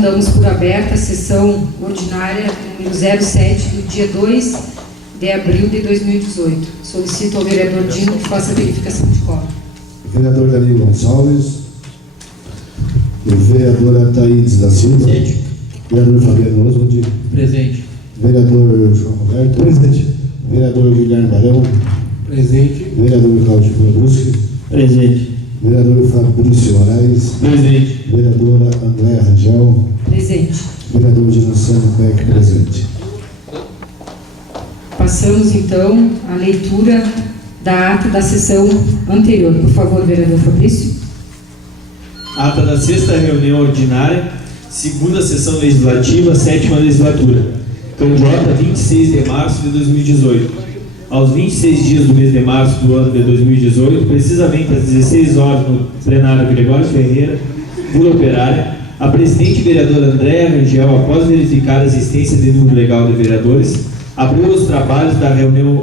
Damos por aberta a sessão ordinária número 07 do dia 2 de abril de 2018. Solicito ao vereador Dino que faça a verificação de quórum. Vereador Danilo Gonçalves. Vereadora Thaídes da Silva. Presente. Vereador Fabiano Oswald. Presente. Vereador João Roberto. Presente. Vereador Guilherme Barão. Presente. Vereador Cláudio Bruschi. Presente. Vereador Fabrício Moraes. Presente. Vereadora Andréa Rangel. Presente. Vereador Dinossano Peck. Presente. Passamos, então, à leitura da ata da sessão anterior. Por favor, vereador Fabrício. Ata da 6ª reunião ordinária, 2ª sessão legislativa, 7ª legislatura. Candiota, 26 de março de 2018. Aos 26 dias do mês de março do ano de 2018, precisamente às 16 horas, no plenário Gregório Ferreira, Vila Operária, a presidente vereadora Andréa Rangel, após verificar a existência de número legal de vereadores, abriu os trabalhos da reunião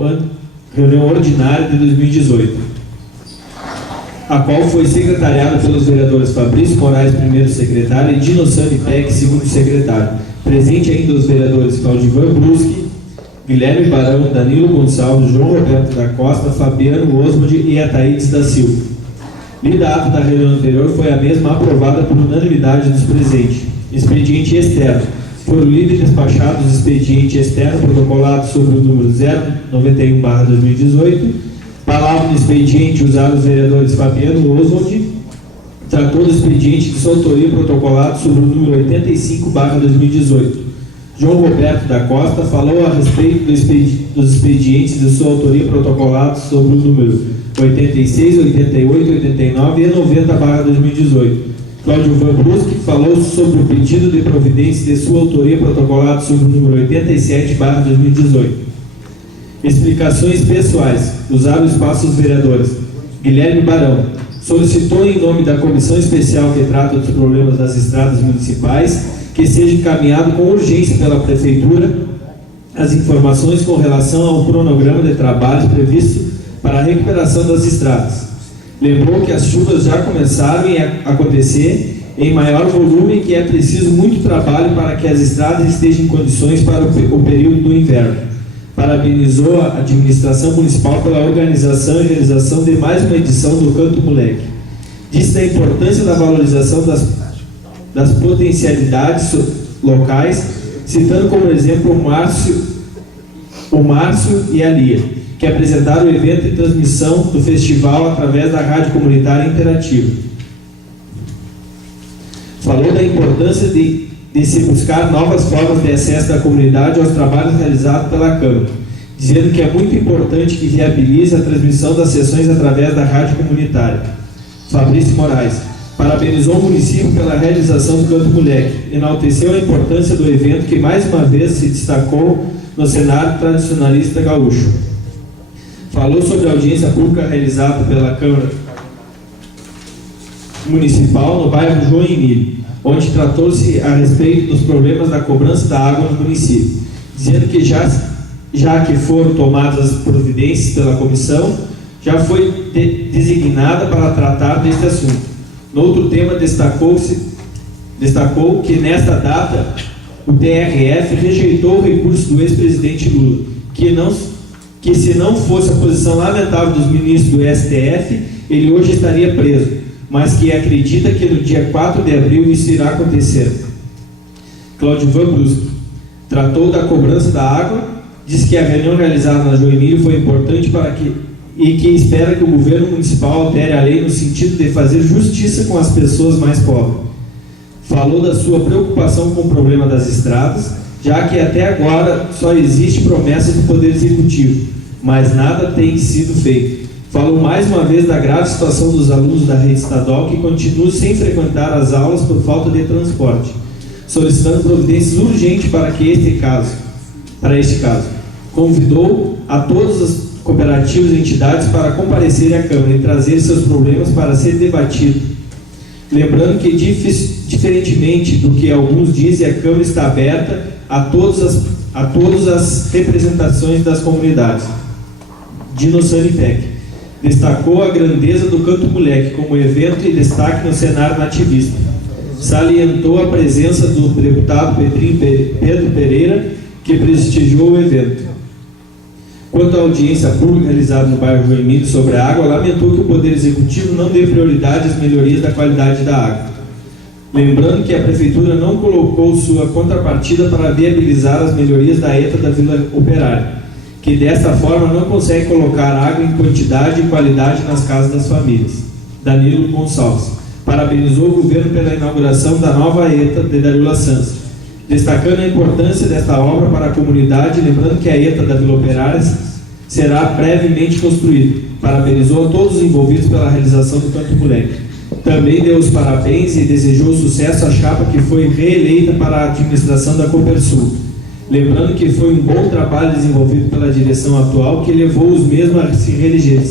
ordinária de 2018, a qual foi secretariada pelos vereadores Fabrício Moraes, primeiro secretário, e Dinossano Peck, segundo secretário. Presente ainda os vereadores Claudivan Bruschi, Guilherme Barão, Danilo Gonçalves, João Roberto da Costa, Fabiano Oswald e a Thaídes da Silva. Lida a ata da reunião anterior, foi a mesma aprovada por unanimidade dos presentes. Expediente externo. Foram lidos e despachados o expediente externo protocolado sobre o número 091/2018. Palavra no expediente usaram os vereadores Fabiano Oswald. Tratou do expediente de sua autoria protocolado sobre o número 85/2018. João Roberto da Costa falou a respeito dos expedientes de sua autoria protocolados sobre o número 86, 88, 89 e 90/2018. Cláudio Van Bruschi falou sobre o pedido de providência de sua autoria protocolado sobre o número 87/2018. Explicações pessoais. Usaram o espaço os vereadores. Guilherme Barão solicitou em nome da comissão especial que trata dos problemas das estradas municipais que seja encaminhado com urgência pela Prefeitura as informações com relação ao cronograma de trabalhos previsto para a recuperação das estradas. Lembrou que as chuvas já começaram a acontecer em maior volume e que é preciso muito trabalho para que as estradas estejam em condições para o período do inverno. Parabenizou a administração municipal pela organização e realização de mais uma edição do Canto Moleque. Disse da importância da valorização das potencialidades locais, citando como exemplo o Márcio e a Lia, que apresentaram o evento e transmissão do festival através da Rádio Comunitária Interativa. Falou da importância de se buscar novas formas de acesso da comunidade aos trabalhos realizados pela Câmara, dizendo que é muito importante que viabilize a transmissão das sessões através da Rádio Comunitária. Fabrício Moraes parabenizou o município pela realização do Canto Moleque, enalteceu a importância do evento que mais uma vez se destacou no cenário tradicionalista gaúcho. Falou sobre a audiência pública realizada pela Câmara Municipal no bairro João Emílio, onde tratou-se a respeito dos problemas da cobrança da água no município, dizendo que já que foram tomadas as providências pela comissão, já foi designada para tratar deste assunto. No outro tema, destacou que nesta data o TRF rejeitou o recurso do ex-presidente Lula, que se não fosse a posição lamentável dos ministros do STF, ele hoje estaria preso, mas que acredita que no dia 4 de abril isso irá acontecer. Cláudio Van Bruschi tratou da cobrança da água, disse que a reunião realizada na Joinville foi importante e que espera que o governo municipal altere a lei no sentido de fazer justiça com as pessoas mais pobres. Falou da sua preocupação com o problema das estradas, já que até agora só existe promessas do Poder Executivo, mas nada tem sido feito. Falou mais uma vez da grave situação dos alunos da rede estadual que continuam sem frequentar as aulas por falta de transporte, solicitando providências urgentes para este caso. Convidou a todas as cooperativas e entidades para comparecerem à Câmara e trazer seus problemas para ser debatido. Lembrando que, diferentemente do que alguns dizem, a Câmara está aberta a todas as representações das comunidades. Dinossano Peck destacou a grandeza do Canto Moleque como evento e destaque no cenário nativista. salientou a presença do deputado Pedro Pereira, que prestigiou o evento. Quanto à audiência pública realizada no bairro Joinville sobre a água, lamentou que o Poder Executivo não dê prioridade às melhorias da qualidade da água. Lembrando que a Prefeitura não colocou sua contrapartida para viabilizar as melhorias da ETA da Vila Operária, que desta forma não consegue colocar água em quantidade e qualidade nas casas das famílias. Danilo Gonçalves parabenizou o governo pela inauguração da nova ETA de Darula Santos, destacando a importância desta obra para a comunidade, lembrando que a ETA da Vila Operária será brevemente construída. Parabenizou a todos os envolvidos pela realização do Canto Moleque. Também deu os parabéns e desejou sucesso à chapa que foi reeleita para a administração da Copersul, lembrando que foi um bom trabalho desenvolvido pela direção atual que levou os mesmos a se reelegerem.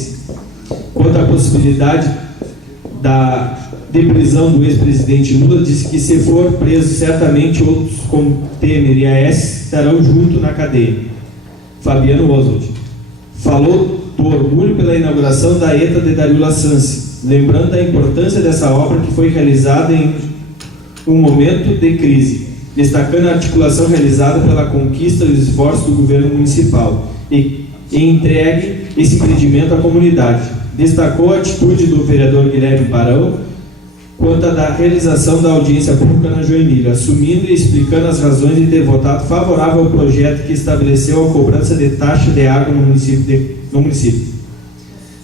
Quanto à possibilidade de prisão do ex-presidente Lula, disse que se for preso, certamente outros como Temer e Aécio estarão junto na cadeia. Fabiano Oswald falou do orgulho pela inauguração da ETA de Darula Santos, lembrando da importância dessa obra que foi realizada em um momento de crise, destacando a articulação realizada pela conquista e os esforços do governo municipal e entregue esse empreendimento à comunidade. Destacou a atitude do vereador Guilherme Barão quanto à realização da audiência pública na Joinville, assumindo e explicando as razões de ter votado favorável ao projeto que estabeleceu a cobrança de taxa de água no município.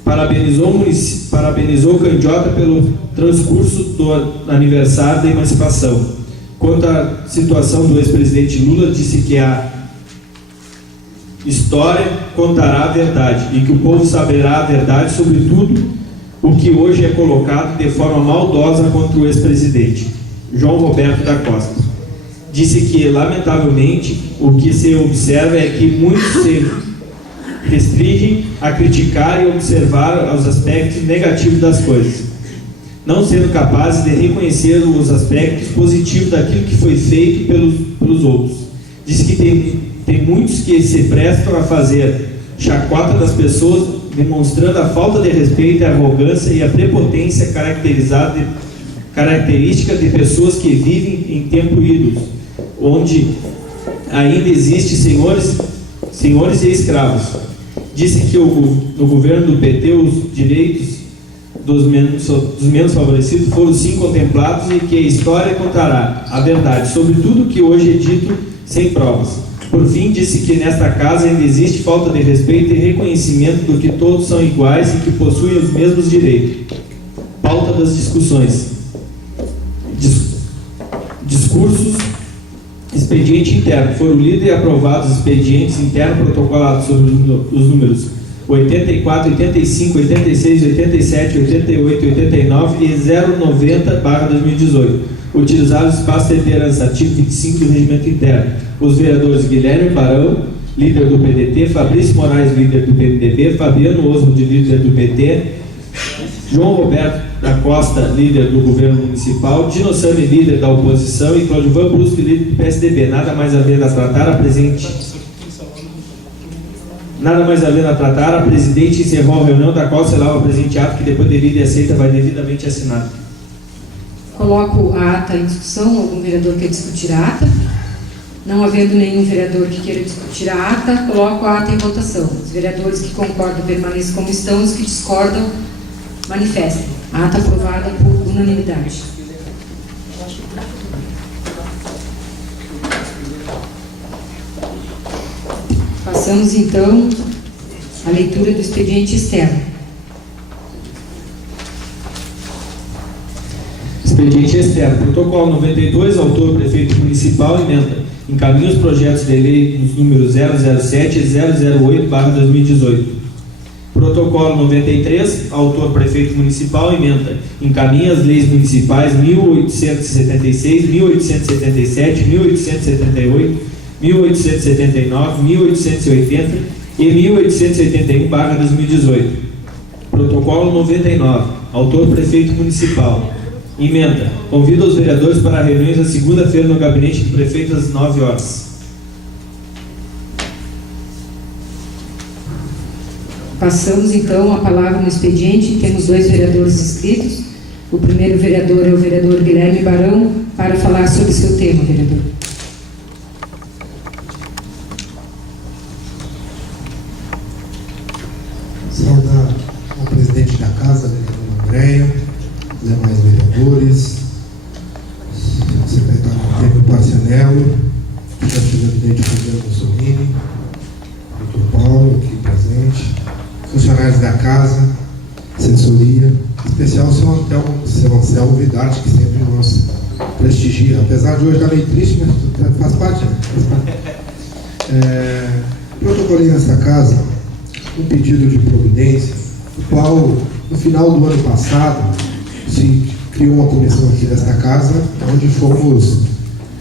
Parabenizou o Candiota pelo transcurso do aniversário da emancipação. Quanto à situação do ex-presidente Lula, disse que a história contará a verdade e que o povo saberá a verdade sobre tudo o que hoje é colocado de forma maldosa contra o ex-presidente. João Roberto da Costa disse que, lamentavelmente, o que se observa é que muitos se restringem a criticar e observar os aspectos negativos das coisas, não sendo capazes de reconhecer os aspectos positivos daquilo que foi feito pelos outros. Disse que tem muitos que se prestam a fazer chacota das pessoas, demonstrando a falta de respeito, a arrogância e a prepotência característica de pessoas que vivem em tempo ídolos, onde ainda existem senhores e escravos. Disse que no governo do PT os direitos dos menos favorecidos foram sim contemplados e que a história contará a verdade sobre tudo que hoje é dito sem provas. Por fim, disse que nesta casa ainda existe falta de respeito e reconhecimento do que todos são iguais e que possuem os mesmos direitos. Pauta das discussões. Discursos. Expediente interno. Foram lidos e aprovados expedientes internos protocolados sobre os números 84, 85, 86, 87, 88, 89 e 090/2018. Utilizar o espaço de liderança, artigo 25 do Regimento Interno. Os vereadores Guilherme Barão, líder do PDT, Fabrício Moraes, líder do PMDB, Fabiano Oswald, líder do PT, João Roberto da Costa, líder do governo municipal, Dino Sami, líder da oposição, e Cláudio Van Brusque, líder do PSDB. Nada mais havendo a tratar, a presidente encerrou a reunião, da qual selava o presente ato, que depois de lida e aceita vai devidamente assinado. Coloco a ata em discussão. Algum vereador quer discutir a ata? Não havendo nenhum vereador que queira discutir a ata, coloco a ata em votação. Os vereadores que concordam permaneçam como estão, os que discordam manifestem. A ata aprovada por unanimidade. Passamos então à leitura do expediente externo. Expediente externo. Protocolo 92, autor prefeito municipal, emenda. Encaminha os projetos de lei nos números 007 e 008/2018. Protocolo 93, autor prefeito municipal, emenda. Encaminha as leis municipais 1876, 1877, 1878, 1879, 1880 e 1881/2018. Protocolo 99, autor prefeito municipal. Emenda. Convido os vereadores para reuniões na segunda-feira no gabinete do prefeito às 9 horas. Passamos então a palavra no expediente. Temos 2 vereadores inscritos. O primeiro vereador é o vereador Guilherme Barão, para falar sobre o seu tema, vereador. Saudar o presidente da casa, vereador Andréia, os demais vereadores, o secretário Pedro Parcianello, o chefe-gabinete Rodrigo Mussolini, o doutor Paulo, aqui presente, funcionários da casa, assessoria, em especial o seu Anselmo Vidarte, que sempre nos prestigia. Apesar de hoje estar meio triste, mas faz parte. Protocolei nessa casa um pedido de providência, o qual, no final do ano passado, se criou uma comissão aqui desta casa, onde fomos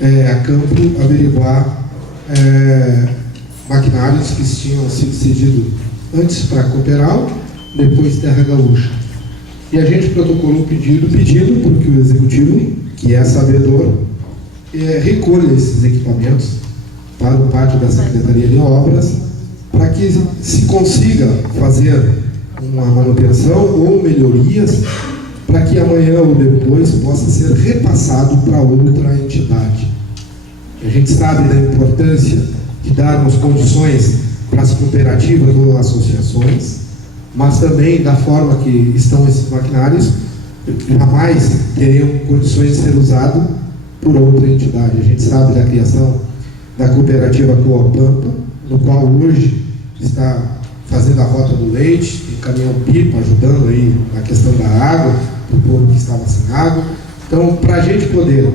a campo averiguar maquinários que tinham sido cedidos antes para Cooperal, depois Terra Gaúcha. E a gente protocolou pedindo para que o Executivo, que é sabedor, recolha esses equipamentos para o pátio da Secretaria de Obras, para que se consiga fazer uma manutenção ou melhorias, para que amanhã ou depois possa ser repassado para outra entidade. A gente sabe da importância de darmos condições para as cooperativas ou associações, mas também da forma que estão esses maquinários, jamais teriam condições de ser usado por outra entidade. A gente sabe da criação da cooperativa Coapampa, no qual hoje está fazendo a rota do leite, tem caminhão-pipa ajudando aí na questão da água, para o povo que estava sem água. Então, para a gente poder,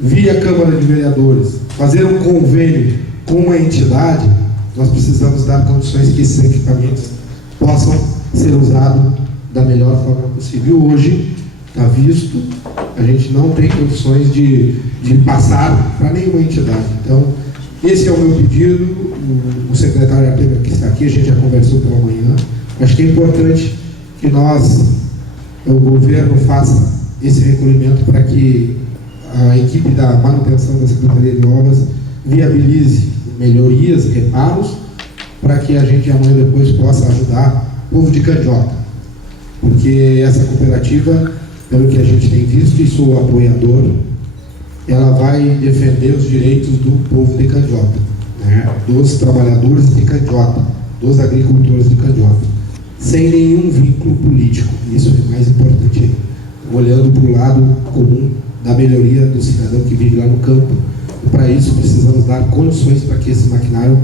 via Câmara de Vereadores, fazer um convênio com uma entidade, nós precisamos dar condições que esses equipamentos possam ser usados da melhor forma possível. Hoje, está visto, a gente não tem condições de passar para nenhuma entidade. Então, esse é o meu pedido. O secretário Artemio que está aqui, a gente já conversou pela manhã. Acho que é importante que o governo faça esse recolhimento para que a equipe da manutenção da Secretaria de Obras viabilize melhorias, reparos, para que a gente amanhã depois possa ajudar o povo de Candiota. Porque essa cooperativa, pelo que a gente tem visto, e sou apoiador, ela vai defender os direitos do povo de Candiota, né? Dos trabalhadores de Candiota, dos agricultores de Candiota, sem nenhum vínculo político. Isso é mais importante, olhando para o lado comum da melhoria do cidadão que vive lá no campo. E para isso precisamos dar condições para que esse maquinário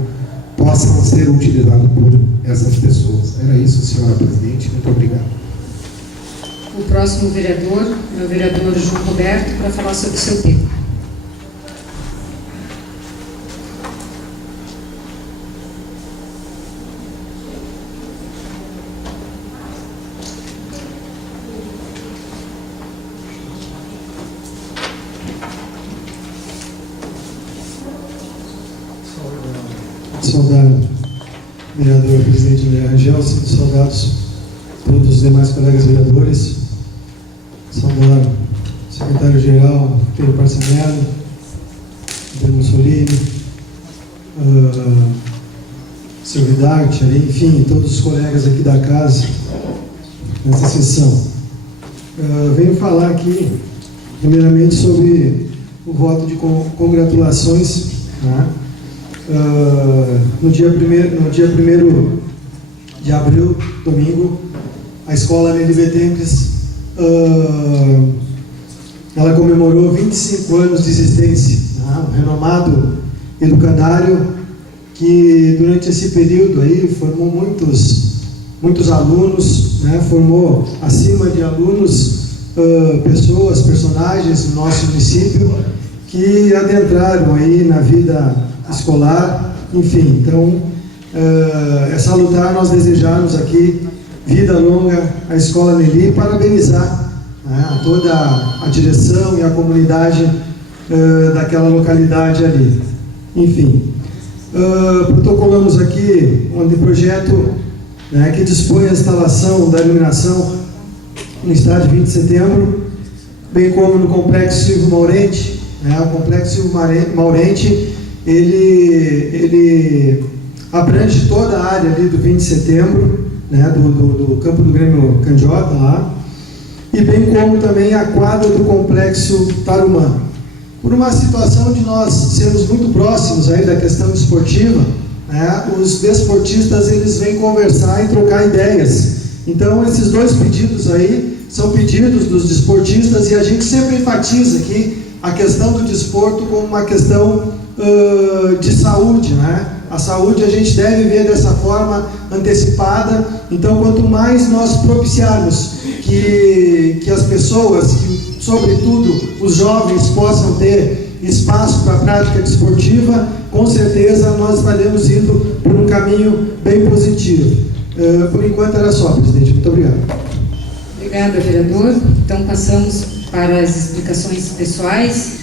possa ser utilizado por essas pessoas. Era isso, senhora presidente. Muito obrigado. O próximo vereador é o vereador João Roberto, para falar sobre o seu tema. Saudar o vereador presidente André Rangel, saudados todos os demais colegas vereadores, saudar o secretário-geral Pedro Parcianello, Pedro Mussolini, seu Vidarte, enfim, todos os colegas aqui da casa nessa sessão. Venho falar aqui primeiramente sobre o voto de congratulações, né? No dia 1º de abril, domingo, a escola Nelly Betempes, ela comemorou 25 anos de existência, né? Um renomado educandário que durante esse período aí formou muitos alunos, né? Formou acima de alunos pessoas, personagens do nosso município que adentraram aí na vida escolar, enfim. Então, é salutar nós desejarmos aqui vida longa à Escola Nelly e parabenizar, né, a toda a direção e a comunidade daquela localidade ali. Enfim, protocolamos aqui um projeto, né, que dispõe a instalação da iluminação no estádio 20 de setembro, bem como no Complexo Silvio Maurente, né. O Complexo Silvio Maurente ele abrange toda a área ali do 20 de setembro, né, do campo do Grêmio Candiota lá, e bem como também a quadra do Complexo Tarumã. por uma situação de nós sermos muito próximos aí da questão esportiva, né? Os desportistas, eles vêm conversar e trocar ideias. Então, esses dois pedidos aí são pedidos dos desportistas, e a gente sempre enfatiza aqui a questão do desporto como uma questão de saúde, né? A saúde a gente deve ver dessa forma antecipada. Então, quanto mais nós propiciarmos que as pessoas, que, sobretudo os jovens, possam ter espaço para a prática desportiva, com certeza nós estaremos indo por um caminho bem positivo. Por enquanto era só, presidente. Muito obrigado. Obrigada, vereador. Então, passamos para as explicações pessoais.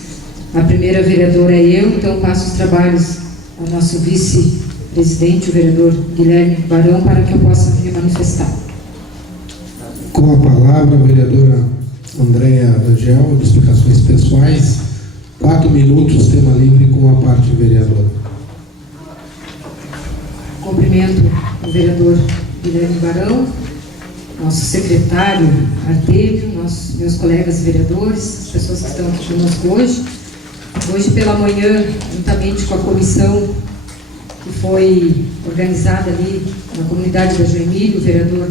A primeira vereadora é eu, então passo os trabalhos ao nosso vice-presidente, o vereador Guilherme Barão, para que eu possa me manifestar. Com a palavra, a vereadora Andréa Rangel, de explicações pessoais. 4 minutos, tema livre com a parte vereadora. Cumprimento o vereador Guilherme Barão, nosso secretário Artêmio, meus colegas vereadores, as pessoas que estão aqui conosco hoje. Hoje pela manhã, juntamente com a comissão que foi organizada ali na comunidade da Joinville, o vereador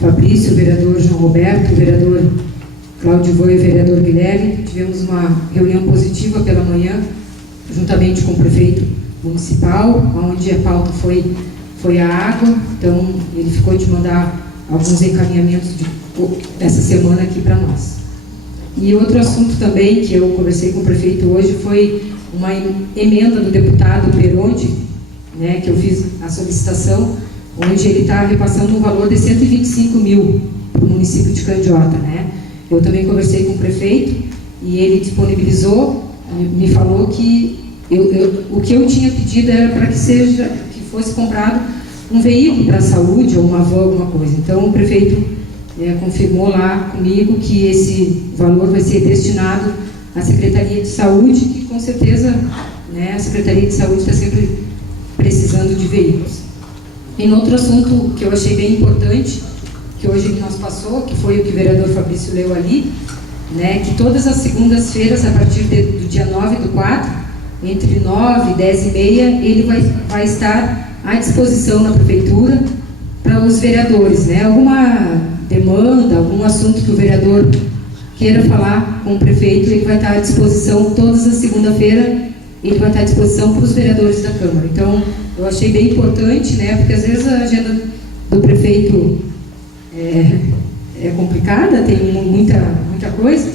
Fabrício, o vereador João Roberto, o vereador Cláudio Vô e o vereador Guilherme, tivemos uma reunião positiva pela manhã, juntamente com o prefeito municipal, onde a pauta foi a água. Então ele ficou de mandar alguns encaminhamentos dessa semana aqui para nós. E outro assunto também que eu conversei com o prefeito hoje foi uma emenda do deputado Peronde, né, que eu fiz a solicitação, onde ele está repassando um valor de 125 mil para o município de Candiota, né? Eu também conversei com o prefeito e ele disponibilizou, me falou que o que eu tinha pedido era para que fosse comprado um veículo para a saúde ou uma van, alguma coisa. Então o prefeito confirmou lá comigo que esse valor vai ser destinado à Secretaria de Saúde, que com certeza, né, a Secretaria de Saúde está sempre precisando de veículos. Em outro assunto que eu achei bem importante, que hoje nos passou, que foi o que o vereador Fabrício leu ali, né, que todas as segundas-feiras, a partir do dia 9/4, entre 9 e 10h30, ele vai estar à disposição na prefeitura para os vereadores, né, alguma demanda, algum assunto que o vereador queira falar com o prefeito, ele vai estar à disposição todas as segunda-feiras, ele vai estar à disposição para os vereadores da Câmara. Então, eu achei bem importante, né, porque às vezes a agenda do prefeito é complicada, tem muita coisa,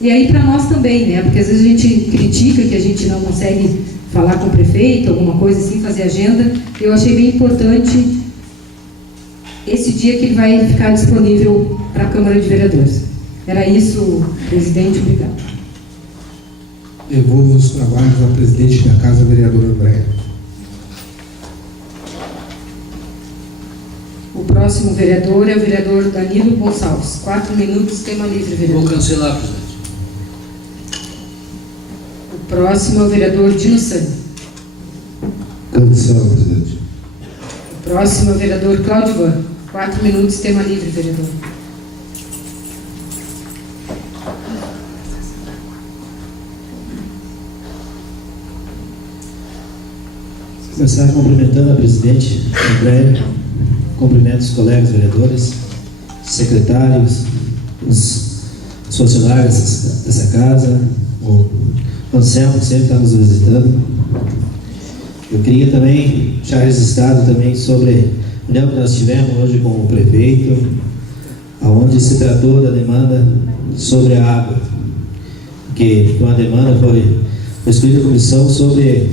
e aí para nós também, né, porque às vezes a gente critica que a gente não consegue falar com o prefeito, alguma coisa assim, fazer agenda. Eu achei bem importante esse dia que ele vai ficar disponível para a Câmara de Vereadores. Era isso, presidente, obrigado. Devolvo os trabalhos ao presidente da Casa, vereador Andréa. O próximo vereador é o vereador Danilo Gonçalves. 4 minutos, tema livre, vereador. Vou cancelar, presidente. O próximo é o vereador Dino Sani. Cancela, presidente. O próximo é o vereador Cláudio Vô. 4 minutos, tema livre, vereador. Começar cumprimentando a presidente Andréa, cumprimento os colegas vereadores, secretários, os funcionários dessa casa, o Anselmo, que sempre está nos visitando. Eu queria também deixar registrado também sobre a reunião que nós tivemos hoje com o prefeito, onde se tratou da demanda sobre a água, que uma demanda foi escolhida a comissão sobre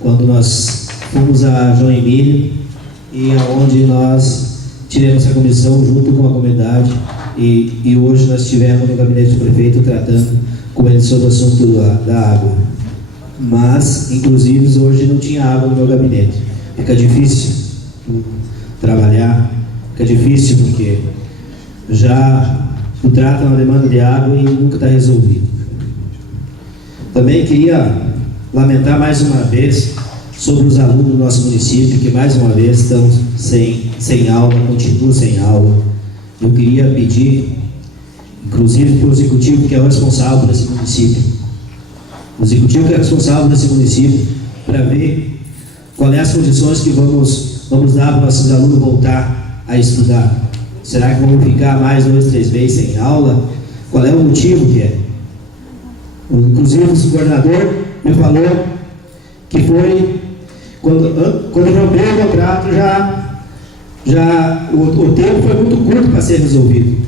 quando nós fomos a Joinville e aonde nós tivemos a comissão junto com a comunidade e hoje nós estivemos no gabinete do prefeito tratando com ele sobre o assunto da água. Mas, inclusive, hoje não tinha água no meu gabinete. Fica difícil trabalhar, fica difícil porque já tu trata uma demanda de água e nunca está resolvido. Também queria lamentar mais uma vez sobre os alunos do nosso município que mais uma vez estão sem aula, continuam sem aula. Eu queria pedir, inclusive para o executivo que é o responsável desse município, O executivo que é responsável desse município para ver quais as condições que vamos dar para os nossos alunos voltar a estudar. Será que vão ficar mais 2, 3 meses sem aula? Qual é o motivo que é? Inclusive o governador me falou que foi quando rompeu o contrato, o tempo foi muito curto para ser resolvido.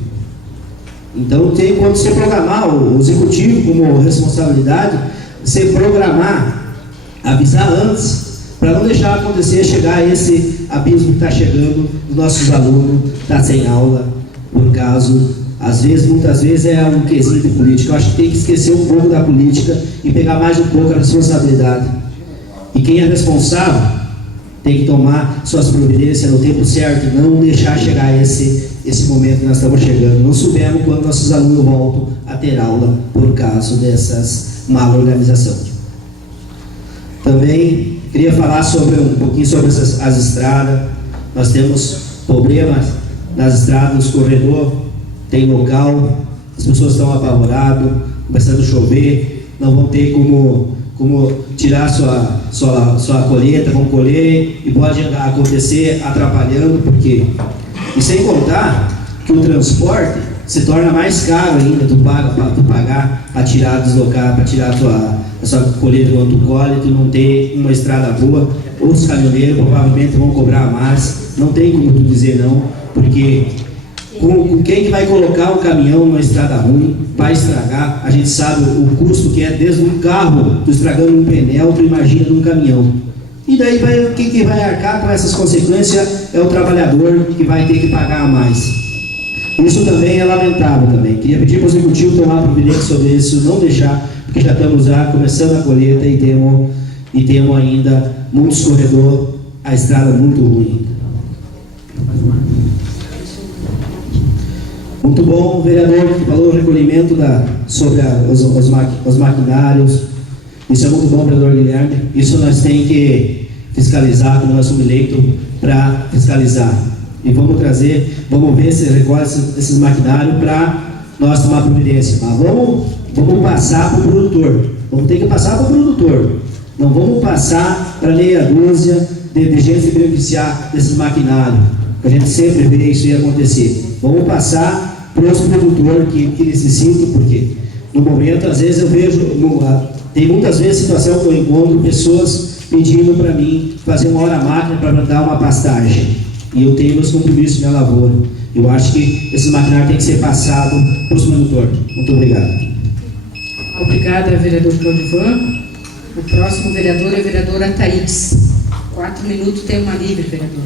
Então tem quando você programar, o executivo como responsabilidade, você programar, avisar antes, para não deixar acontecer, chegar a esse abismo que está chegando, os nossos alunos estar sem aula, por caso, às vezes, muitas vezes é um quesito de política. Eu acho que tem que esquecer um pouco da política e pegar mais um pouco a responsabilidade. E quem é responsável tem que tomar suas providências no tempo certo, não deixar chegar esse momento que nós estamos chegando. Não soubemos quando nossos alunos voltam a ter aula por causa dessas má organizações. Também queria falar um pouquinho sobre as estradas. Nós temos problemas nas estradas, nos corredores, tem local, as pessoas estão apavoradas, começando a chover, não vão ter como tirar sua colheita, vão colher e pode acontecer atrapalhando, porque e sem contar que o transporte se torna mais caro ainda, tu pagar para tirar, deslocar, para tirar a sua colheita quando tu colhe, tu não tem uma estrada boa, os caminhoneiros provavelmente vão cobrar mais, não tem como tu dizer não, porque com quem que vai colocar um caminhão numa estrada ruim, vai estragar, a gente sabe o custo que é desde um carro, tu estragando um pneu, tu imagina num caminhão. E daí quem que vai arcar com essas consequências é o trabalhador que vai ter que pagar a mais. Isso também é lamentável também. Queria pedir para o executivo tomar providência sobre isso, não deixar, porque já estamos começando a colheita e temos ainda muitos corredores, a estrada muito ruim. Muito bom, vereador, que falou o recolhimento sobre os maquinários. Isso é muito bom, vereador Guilherme. Isso nós temos que fiscalizar, como nós somos eleitos para fiscalizar. E vamos ver se recolhe esses maquinários para nós tomar providência. Mas vamos passar para o produtor. Vamos ter que passar para o produtor. Não vamos passar para meia dúzia de gente se beneficiar desses maquinários. A gente sempre vê isso ia acontecer. Vamos passar para os produtores que necessitam, porque no momento, às vezes eu vejo, tem muitas vezes situação que eu encontro pessoas pedindo para mim fazer uma hora máquina para plantar uma pastagem. E eu tenho meus compromissos, minha lavoura. Eu acho que esse maquinário tem que ser passado para os produtores. Muito obrigado. Obrigada, vereador Claudivan. O próximo vereador é a vereadora Thaís. 4 minutos, tema livre, vereador.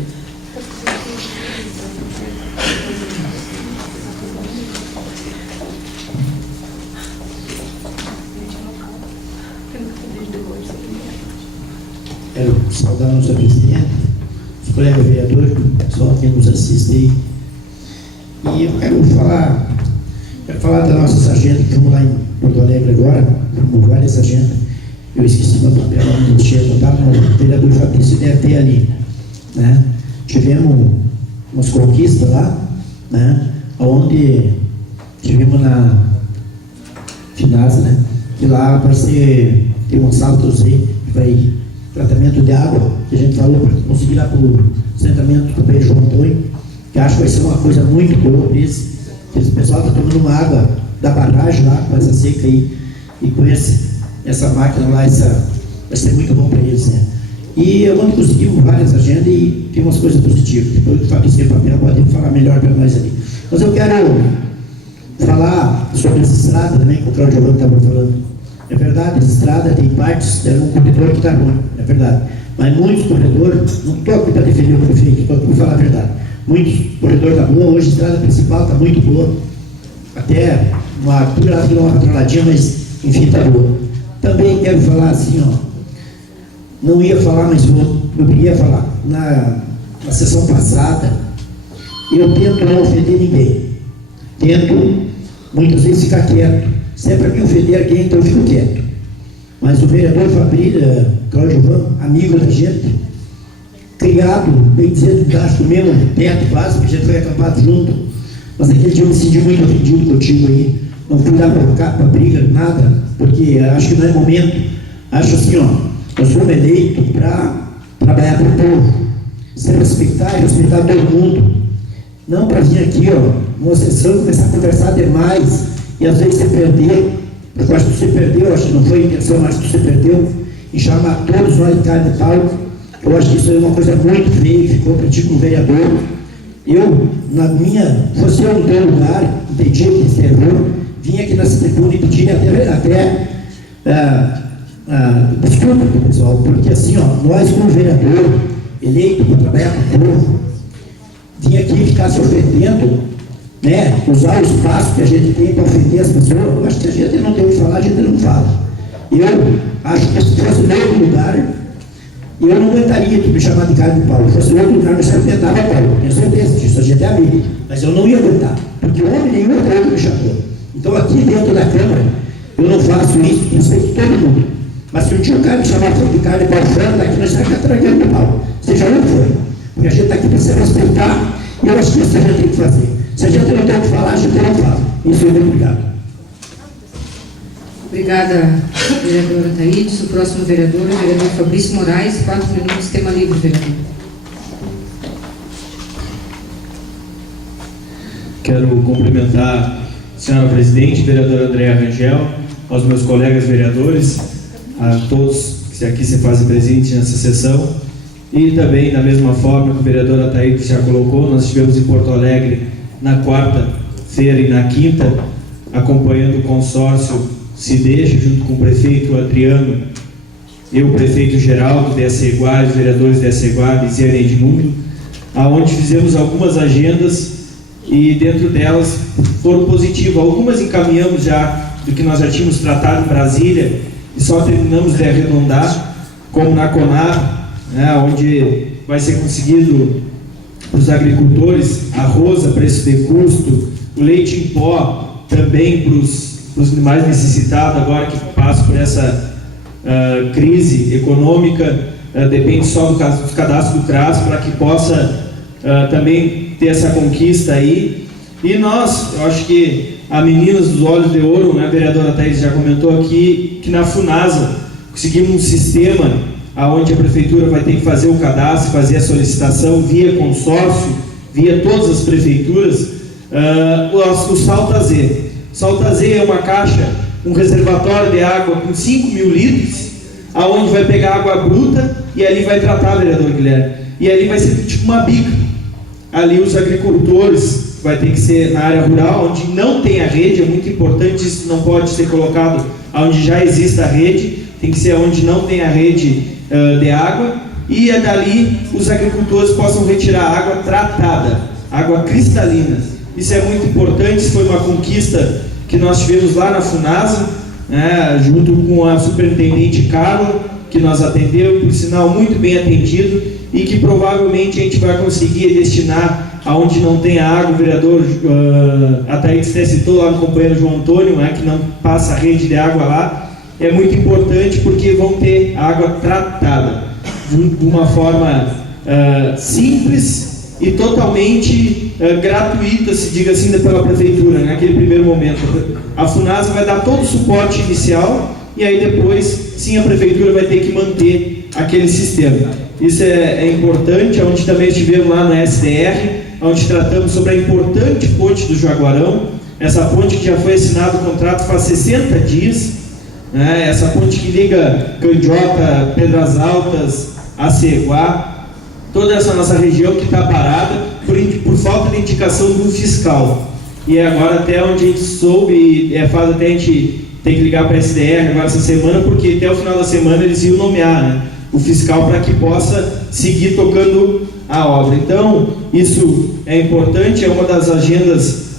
Quero saudar a nossa presidente, os colegas vereadores, o pessoal que nos assiste aí. E eu quero falar da nossa sargento, que estamos lá em Porto Alegre agora, com várias sargentas. Eu esqueci meu papel, não tinha contado, mas o vereador Fabrício deve ter ali. Né? Tivemos umas conquistas lá, né? Onde tivemos na Finasa, né? E lá vai ter um salto aí, que vai tratamento de água, que a gente falou para conseguir lá para o assentamento do Beijo João Antônio, que acho que vai ser uma coisa muito boa para eles. O pessoal está tomando uma água da barragem lá, com essa seca aí, e com essa máquina lá, vai ser muito bom para eles, né? E eu não conseguimos várias agendas e tem umas coisas positivas. Depois o Fabrício Papel pode falar melhor para nós ali. Mas eu quero falar sobre essa estrada também, que o Claudio Giovanni estava falando. É verdade, essa estrada tem partes, é um corredor que está ruim, é verdade. Mas muitos corredores, não estou aqui para defender o prefeito, estou aqui para falar a verdade. Muitos corredores estão bons, hoje a estrada principal está muito boa. Até uma altura lá que dá uma patroladinha, mas enfim, está boa. Também quero falar assim, ó. Não ia falar, mas eu queria falar. Na sessão passada, eu tento não ofender ninguém. Tento, muitas vezes, ficar quieto. Se é para me ofender alguém, então eu fico quieto. Mas o vereador Claudio Giovanni, amigo da gente, criado, bem dizendo, embaixo do mesmo teto quase, porque a gente foi acampado junto. Mas aquele dia eu me senti muito ofendido contigo aí. Não fui lá para briga, nada. porque acho que não é momento. Acho assim, ó, nós fomos eleitos para trabalhar para o povo, se respeitar e respeitar todo mundo. Não para vir aqui, ó, numa sessão, começar a conversar demais e às vezes se perder, porque eu acho que você perdeu, acho que não foi a intenção, acho que você perdeu, em chamar todos nós de carne de pau. Eu acho que isso é uma coisa muito feia, ficou para ti como vereador. Eu, fosse eu no teu lugar, entendi que você errou, vim aqui nessa tribuna e pedi até desculpa, pessoal, porque assim, ó, nós como vereador, eleito para trabalhar com o povo, vim aqui ficar se ofendendo, né, usar o espaço que a gente tem para ofender as pessoas. Eu acho que a gente não tem o que falar, a gente não fala. Eu acho que se fosse no outro lugar, eu não aguentaria tu me chamar de carne de pau. Se fosse no outro lugar, eu sempre tentava pau. Tenho certeza disso, a gente é amigo. Mas eu não ia aguentar, porque homem nenhum até hoje me chamou. Então aqui dentro da Câmara, eu não faço isso, respeito todo mundo. Mas se um dia o cara me chamar de carne de pau frango, daqui nós estamos tragando pau. Seja onde for. Porque a gente está aqui para se respeitar, e eu acho que isso a gente tem que fazer. Se a gente não tem o que falar, a gente não fala. Isso é muito obrigado. Obrigada, vereadora Thaídes. O próximo vereador é o vereador Fabrício Moraes. 4 minutos, tema livre, vereador. Quero cumprimentar a senhora presidente, vereadora Andréa Rangel, aos meus colegas vereadores, a todos que aqui se fazem presentes nessa sessão, e também, da mesma forma que a vereadora Thaídes já colocou, nós estivemos em Porto Alegre na quarta-feira e na quinta, acompanhando o consórcio Se Deixa, junto com o prefeito Adriano e o prefeito Geraldo de Aceguá, os vereadores de Aceguá, Lisiane e Edmundo, aonde fizemos algumas agendas e dentro delas foram positivas. Algumas encaminhamos já do que nós já tínhamos tratado em Brasília e só terminamos de arredondar, como na Conar, né, onde vai ser conseguido para os agricultores arroz a preço de custo, o leite em pó também para os mais necessitados, agora que passam por essa crise econômica, depende só do cadastro do CRAS para que possa também ter essa conquista aí. E nós, eu acho que a Meninas dos Olhos de Ouro, né, a vereadora Thaís já comentou aqui, que na FUNASA conseguimos um sistema onde a prefeitura vai ter que fazer o cadastro, fazer a solicitação via consórcio, via todas as prefeituras, o Salta Z. Salta Z é uma caixa, um reservatório de água com 5.000 litros, aonde vai pegar água bruta e ali vai tratar, vereador Guilherme. E ali vai ser tipo uma bica. Ali os agricultores, vai ter que ser na área rural, onde não tem a rede, é muito importante, isso não pode ser colocado onde já existe a rede, tem que ser onde não tem a rede de água, e dali os agricultores possam retirar água tratada, água cristalina. Isso é muito importante, isso foi uma conquista que nós tivemos lá na FUNASA, né, junto com a superintendente Carla, que nos atendeu, por sinal muito bem atendido, e que provavelmente a gente vai conseguir destinar aonde não tem água. O vereador a Thaís até citou lá no companheiro João Antônio, né, que não passa a rede de água lá. É muito importante porque vão ter água tratada de uma forma simples e totalmente gratuita, se diga assim, pela prefeitura, naquele primeiro momento. A FUNASA vai dar todo o suporte inicial e aí depois, sim, a prefeitura vai ter que manter aquele sistema. Isso é importante, onde também estivemos lá no SDR, onde tratamos sobre a importante ponte do Jaguarão, essa ponte que já foi assinado o contrato faz 60 dias, né, essa ponte que liga Candiota, Pedras Altas, Aceguá, toda essa nossa região que está parada por falta de indicação do fiscal. E agora até onde a gente soube, faz até a gente tem que ligar para a SDR agora essa semana, porque até o final da semana eles iam nomear, né, o fiscal para que possa seguir tocando a obra. Então, isso é importante, é uma das agendas,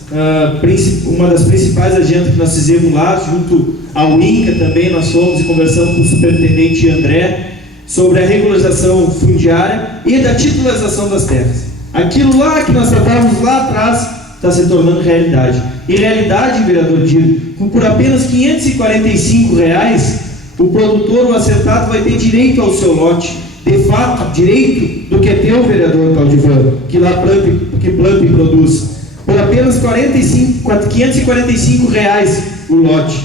uma das principais agendas que nós fizemos lá, junto ao INCA também, nós fomos e conversamos com o superintendente André sobre a regularização fundiária e da titularização das terras. Aquilo lá que nós tratávamos lá atrás está se tornando realidade. E realidade, vereador Dino, por apenas R$545, o produtor, o acertado, vai ter direito ao seu lote. De fato, direito do que é teu, vereador Claudivan, que lá planta e produz. Por apenas R$545 o lote.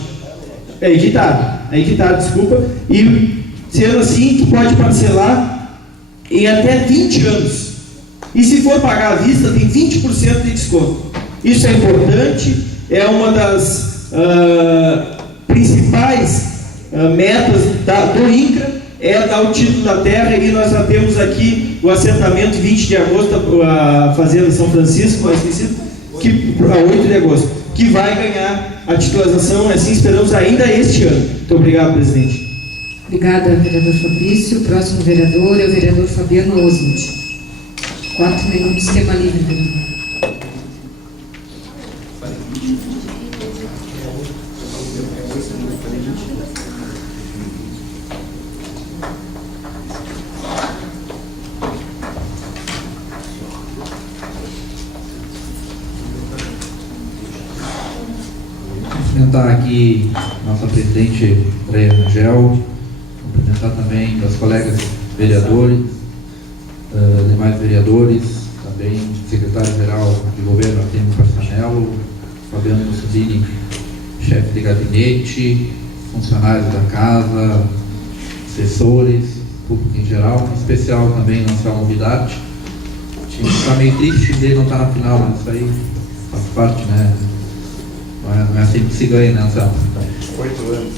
desculpa, e sendo assim, tu pode parcelar em até 20 anos. E se for pagar à vista, tem 20% de desconto. Isso é importante, é uma das principais metas do INCRA, é dar o título da terra, e nós já temos aqui o assentamento 20 de agosto, a Fazenda São Francisco, que, a 8 de agosto, que vai ganhar a titularização, assim esperamos ainda este ano. Muito obrigado, presidente. Obrigada, vereador Fabrício. O próximo vereador é o vereador Fabiano Oswald. 4 minutos, tema livre, vereador. Cumprimentar aqui nossa presidente Andréa Rangel, cumprimentar também os colegas vereadores, demais vereadores, também secretário-geral de governo Artemio Passanello, Fabiano Mussudini, chefe de gabinete, funcionários da casa, assessores, público em geral, em especial também nossa novidade. A gente está meio triste dele não estar na final, mas isso aí faz parte, né? Não é assim que se ganha, né, Anselmo? 8 anos.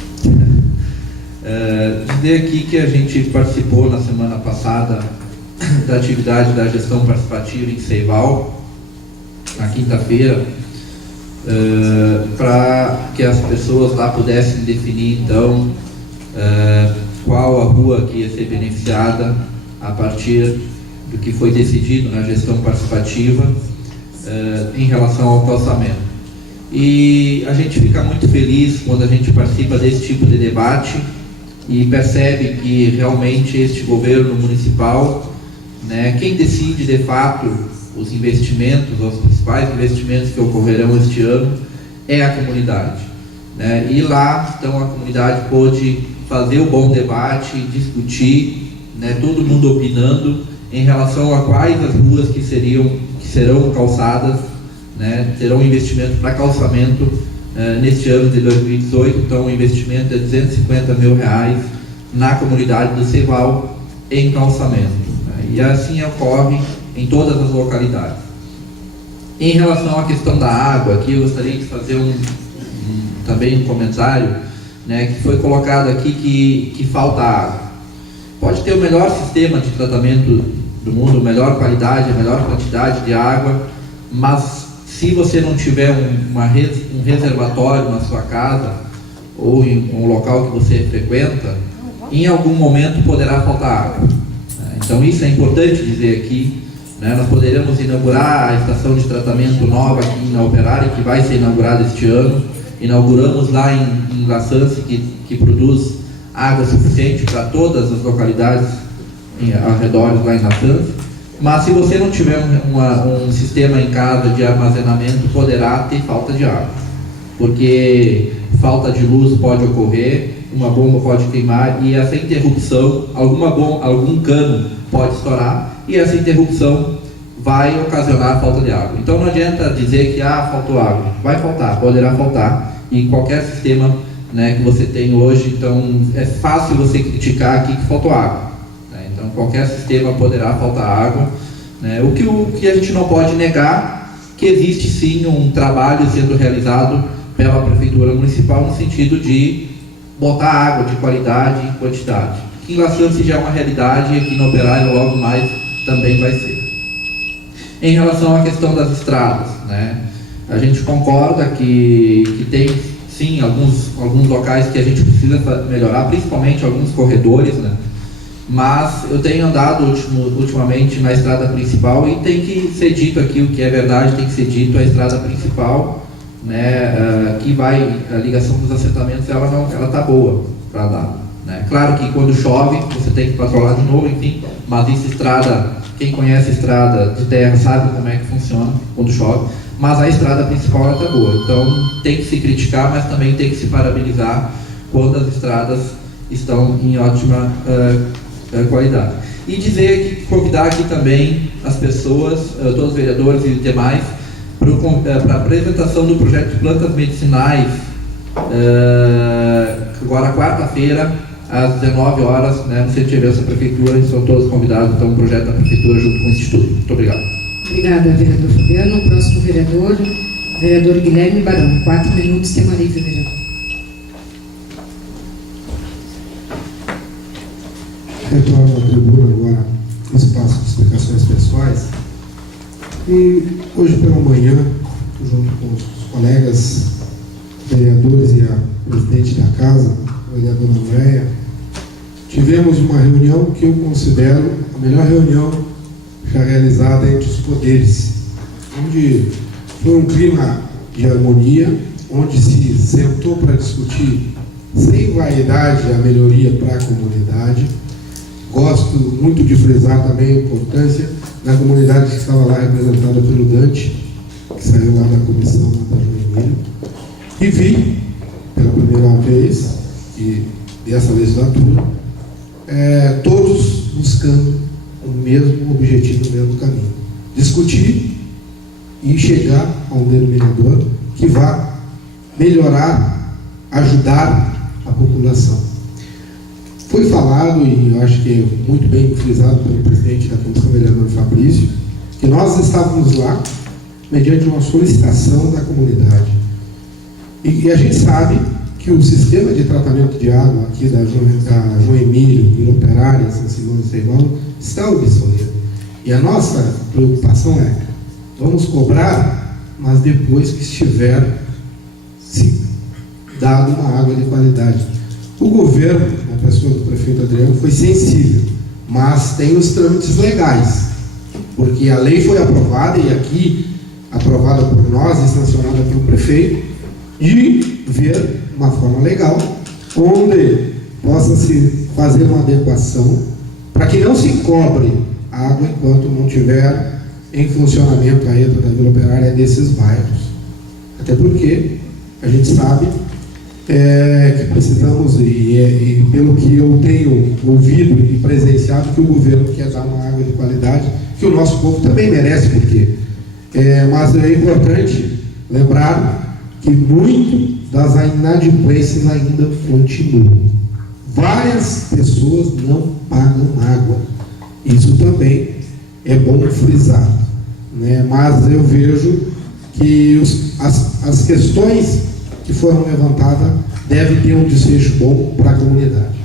Dizer aqui que a gente participou na semana passada da atividade da gestão participativa em Ceival, na quinta-feira, para que as pessoas lá pudessem definir, então, qual a rua que ia ser beneficiada a partir do que foi decidido na gestão participativa em relação ao calçamento. E a gente fica muito feliz quando a gente participa desse tipo de debate e percebe que realmente este governo municipal, né, quem decide de fato os investimentos, os principais investimentos que ocorrerão este ano, é a comunidade, né? E lá, então, a comunidade pôde fazer o bom debate, discutir, né, todo mundo opinando em relação a quais as ruas que serão calçadas, né, terão investimento para calçamento neste ano de 2018. Então o investimento é R$250 mil na comunidade do Ceival em calçamento, né, e assim ocorre em todas as localidades. Em relação à questão da água, aqui eu gostaria de fazer também um comentário, né, que foi colocado aqui que falta água. Pode ter o melhor sistema de tratamento do mundo, melhor qualidade, a melhor quantidade de água, mas se você não tiver um reservatório na sua casa ou em um local que você frequenta, em algum momento poderá faltar água. Então isso é importante dizer aqui, né? Nós poderemos inaugurar a estação de tratamento nova aqui na Operária, que vai ser inaugurada este ano. Inauguramos lá em Laçance, que produz água suficiente para todas as localidades ao redor lá em Laçance. Mas se você não tiver um sistema em casa de armazenamento, poderá ter falta de água, porque falta de luz pode ocorrer, uma bomba pode queimar e essa interrupção, algum cano pode estourar e essa interrupção vai ocasionar falta de água. Então não adianta dizer que faltou água, vai faltar, poderá faltar, e qualquer sistema, né, que você tem hoje, então é fácil você criticar aqui que faltou água. Então, qualquer sistema poderá faltar água, né? O que a gente não pode negar, que existe sim um trabalho sendo realizado pela Prefeitura Municipal no sentido de botar água de qualidade e quantidade. Aqui em Laçance já é uma realidade e aqui no Operário logo mais também vai ser. Em relação à questão das estradas, né? A gente concorda que tem sim alguns locais que a gente precisa melhorar, principalmente alguns corredores, né? Mas eu tenho andado ultimamente na estrada principal e tem que ser dito aqui o que é verdade, tem que ser dito. A estrada principal, né, que vai, a ligação dos assentamentos, ela está boa para andar, né? Claro que quando chove você tem que patrulhar de novo, enfim, mas essa estrada, quem conhece a estrada de terra sabe como é que funciona quando chove, mas a estrada principal está boa. Então tem que se criticar, mas também tem que se parabenizar quando as estradas estão em ótima qualidade. E convidar aqui também as pessoas, todos os vereadores e demais, para a apresentação do projeto de plantas medicinais agora quarta-feira, às 19 horas, né, no Centro de Eventos da Prefeitura, e são todos convidados, então, um projeto da Prefeitura junto com o Instituto. Muito obrigado. Obrigada, vereador Fabiano. O próximo vereador Guilherme Barão. 4 minutos, tema livre, vereador. Retorno à tribuna agora no espaço de explicações pessoais. E hoje pela manhã, junto com os colegas vereadores e a presidente da casa, a vereadora Andréia, tivemos uma reunião que eu considero a melhor reunião já realizada entre os poderes, onde foi um clima de harmonia, onde se sentou para discutir sem vaidade a melhoria para a comunidade. Gosto muito de frisar também a importância da comunidade que estava lá representada pelo Dante, que saiu lá da comissão da Joinville, e vi pela primeira vez dessa legislatura todos buscando o mesmo objetivo, o mesmo caminho: discutir e chegar a um denominador que vá melhorar, ajudar a população. Foi falado, e eu acho que é muito bem frisado pelo presidente da comissão, vereador Fabrício, que nós estávamos lá mediante uma solicitação da comunidade. E a gente sabe que o sistema de tratamento de água aqui da João Emílio, Vila Operária, São Simão e Ceibão está obsoleto. E a nossa preocupação é: vamos cobrar, mas depois que estiver se dado uma água de qualidade. O governo, na pessoa do prefeito Adriano, foi sensível, mas tem os trâmites legais, porque a lei foi aprovada, e aqui aprovada por nós e sancionada pelo prefeito, de ver uma forma legal, onde possa se fazer uma adequação para que não se cobre água enquanto não tiver em funcionamento a ETA da Vila Operária desses bairros. Até porque a gente sabe que precisamos, e pelo que eu tenho ouvido e presenciado, que o governo quer dar uma água de qualidade, que o nosso povo também merece, porque mas é importante lembrar que muito das inadimplências ainda continuam. Várias pessoas não pagam água. Isso também é bom frisar, né? Mas eu vejo que as questões que foram levantadas devem ter um desfecho bom para a comunidade,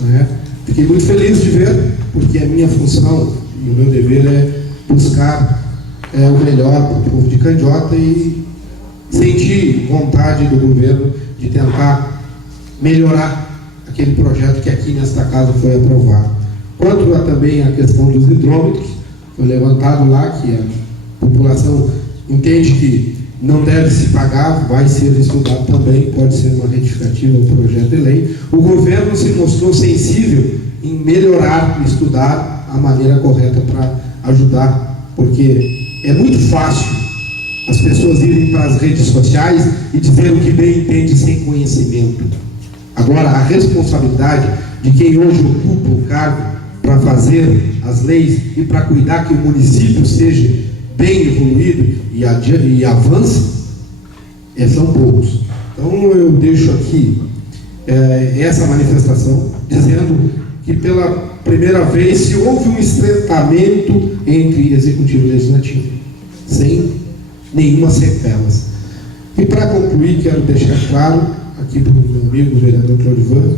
né? Fiquei muito feliz de ver, porque a minha função e o meu dever é buscar o melhor para o povo de Candiota e sentir vontade do governo de tentar melhorar aquele projeto que aqui nesta casa foi aprovado. Quanto também a questão dos hidrômetros, foi levantado lá que a população entende que não deve se pagar, vai ser estudado também, pode ser uma retificativa ao projeto de lei. O governo se mostrou sensível em melhorar, estudar a maneira correta para ajudar, porque é muito fácil as pessoas irem para as redes sociais e dizer o que bem entende sem conhecimento. Agora, a responsabilidade de quem hoje ocupa o cargo para fazer as leis e para cuidar que o município seja bem evoluído e avance, são poucos. Então eu deixo aqui essa manifestação, dizendo que pela primeira vez se houve um estreitamento entre executivo e legislativo, sem nenhuma sequelas. E para concluir, quero deixar claro aqui para o meu amigo, o vereador Claudivan,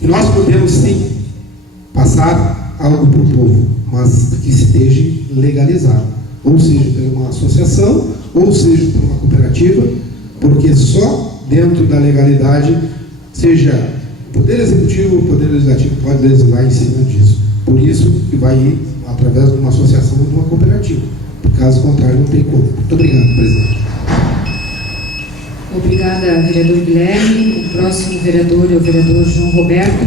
que nós podemos sim passar algo para o povo, mas que esteja legalizado, ou seja, por uma associação, ou seja, por uma cooperativa, porque só dentro da legalidade, seja o Poder Executivo, o Poder Legislativo pode legislar em cima disso. Por isso que vai ir através de uma associação ou de uma cooperativa. Caso contrário, não tem como. Muito obrigado, presidente. Obrigada, vereador Guilherme. O próximo vereador é o vereador João Roberto.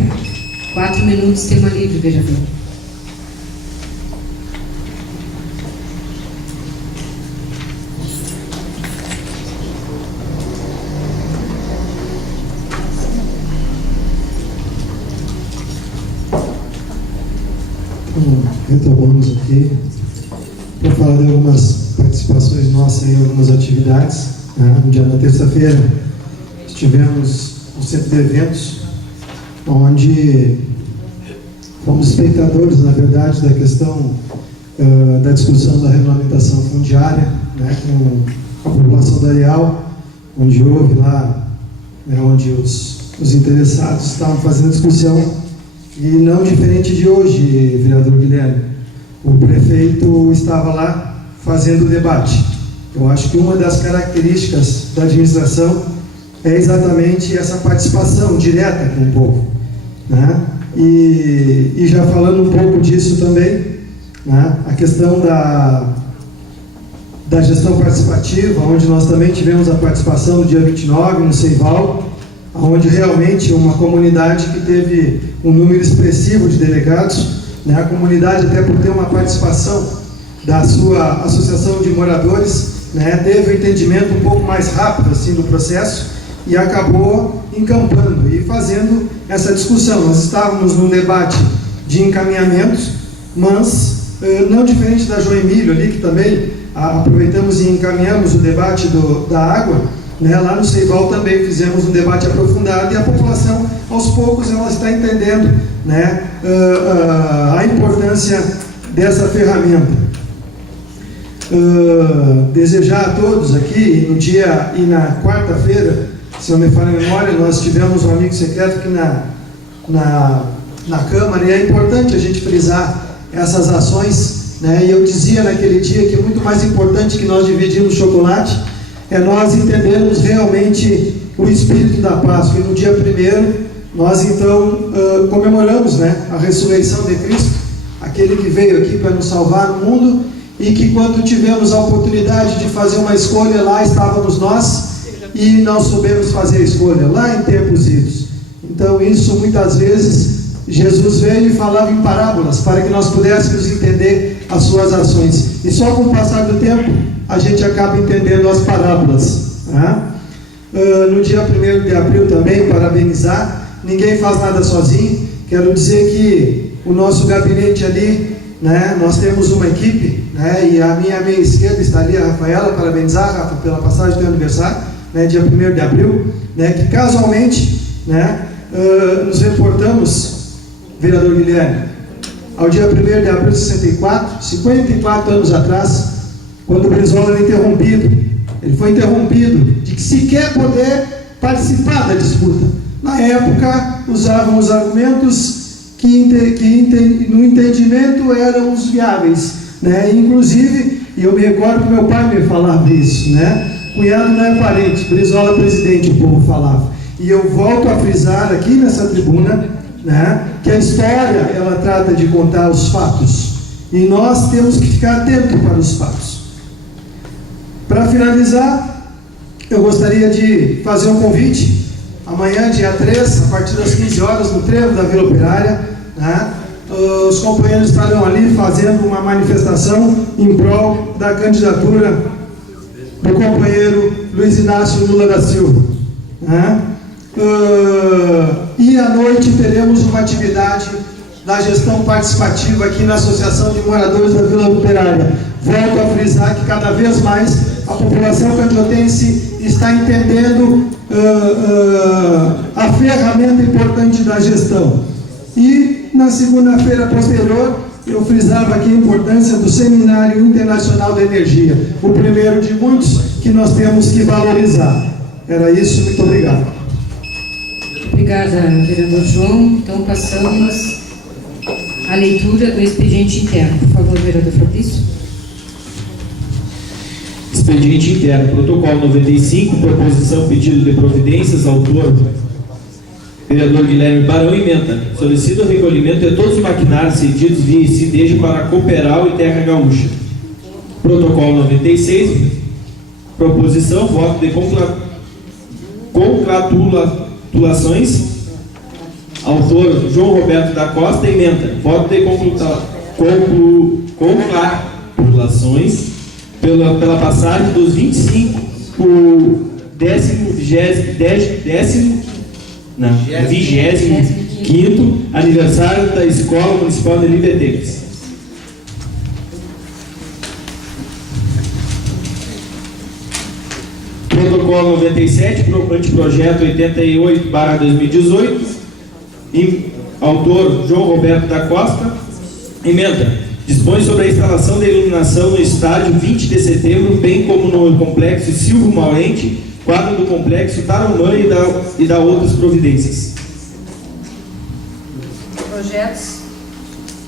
4 minutos, tema livre, vereador. Retomamos aqui para falar de algumas participações nossas em algumas atividades. No dia da terça-feira estivemos no centro de eventos onde fomos espectadores, na verdade, da questão da discussão da regulamentação fundiária, né, com a população da Areal, onde houve lá, né, onde os interessados estavam fazendo discussão, e não diferente de hoje, vereador Guilherme. O prefeito estava lá fazendo o debate. Eu acho que uma das características da administração é exatamente essa participação direta com o povo, né? E já falando um pouco disso também, né, a questão da gestão participativa, onde nós também tivemos a participação no dia 29, no Seival, onde realmente uma comunidade que teve um número expressivo de delegados, né, a comunidade, até por ter uma participação da sua associação de moradores, né, teve um entendimento um pouco mais rápido assim, do processo, e acabou encampando e fazendo essa discussão. Nós estávamos num debate de encaminhamentos, mas não diferente da João Emílio ali, que também aproveitamos e encaminhamos o debate da água, né, lá no Seival também fizemos um debate aprofundado, e a população, aos poucos, ela está entendendo, né, a importância dessa ferramenta. Desejar a todos aqui, no dia e na quarta-feira, se não me falha a memória, nós tivemos um amigo secreto aqui na Câmara, e é importante a gente frisar essas ações, né? E eu dizia naquele dia que muito mais importante que nós dividirmos chocolate é nós entendermos realmente o espírito da Páscoa. E no dia 1º, nós então comemoramos, né, a ressurreição de Cristo, aquele que veio aqui para nos salvar no mundo, e que quando tivemos a oportunidade de fazer uma escolha, lá estávamos nós, e não soubemos fazer a escolha, lá em tempos idos. Então isso muitas vezes Jesus veio e falava em parábolas, para que nós pudéssemos entender as suas ações, e só com o passar do tempo a gente acaba entendendo as parábolas, né? No dia 1º de abril também, parabenizar, ninguém faz nada sozinho. Quero dizer que o nosso gabinete ali, né, nós temos uma equipe, né, e a minha meia esquerda está ali, a Rafaela, parabenizar, Rafa, pela passagem do teu aniversário, né, dia 1º de abril, né, que casualmente, né, nos reportamos, vereador Guilherme, ao dia 1º de abril de 64, 54 anos atrás, quando o Brizola era interrompido. Ele foi interrompido de que sequer poder participar da disputa. Na época, usavam os argumentos que no entendimento eram os viáveis, né? Inclusive, eu me recordo que meu pai me falava isso, né? Cunhado não é parente, Brizola presidente, o povo falava. E eu volto a frisar aqui nessa tribuna, né, que a história, ela trata de contar os fatos, e nós temos que ficar atentos para os fatos. Para finalizar, eu gostaria de fazer um convite. Amanhã, dia 3, a partir das 15 horas, no trevo da Vila Operária, né, os companheiros estarão ali fazendo uma manifestação em prol da candidatura do companheiro Luiz Inácio Lula da Silva, né? E à noite teremos uma atividade da gestão participativa aqui na Associação de Moradores da Vila Operária. Volto a frisar que cada vez mais a população candiotense está entendendo a ferramenta importante da gestão. E na segunda-feira posterior, eu frisava aqui a importância do Seminário Internacional de Energia, o primeiro de muitos que nós temos que valorizar. Era isso, muito obrigado. Obrigada, vereador João. Então passamos à leitura do expediente interno. Por favor, vereador Fabrício. Expediente interno, protocolo 95, proposição pedido de providências, autor vereador Guilherme Barão Ementa. Solicita o recolhimento de todos os maquinários cedidos via CIDEJ para Cooperal e Terra Gaúcha. Protocolo 96, proposição, voto de congratulações, autor João Roberto da Costa Ementa. Voto de congratulações pela passagem dos 25 por 25º aniversário da Escola Municipal de Livetex. Protocolo 97, anteprojeto 88/2018, Autor João Roberto da Costa. Emenda: dispõe sobre a instalação da iluminação no estádio 20 de setembro, bem como no complexo Silvio Maurente, quadro do complexo Tarumã e da outras providências.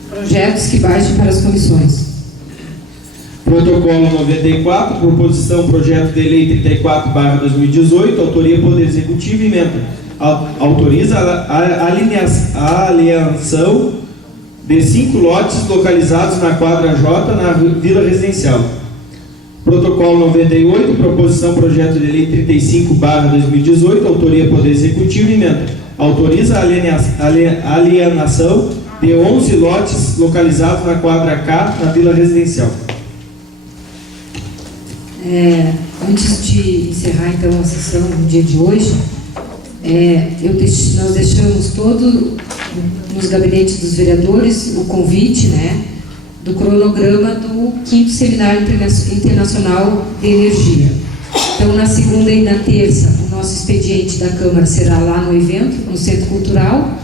Projetos que baixem para as comissões. Protocolo 94, proposição projeto de lei 34/2018, autoria Poder Executivo. Emenda: autoriza a alienação de 5 lotes localizados na quadra J, na Vila Residencial. Protocolo 98, proposição projeto de lei 35/2018, autoria Poder Executivo. Emenda: autoriza a alienação de 11 lotes localizados na quadra K, na Vila Residencial. Antes de encerrar então a sessão no dia de hoje, nós deixamos todo nos gabinetes dos vereadores o convite, do cronograma do 5º Seminário Internacional de Energia. Então, na segunda e na terça, o nosso expediente da Câmara será lá no evento, no Centro Cultural,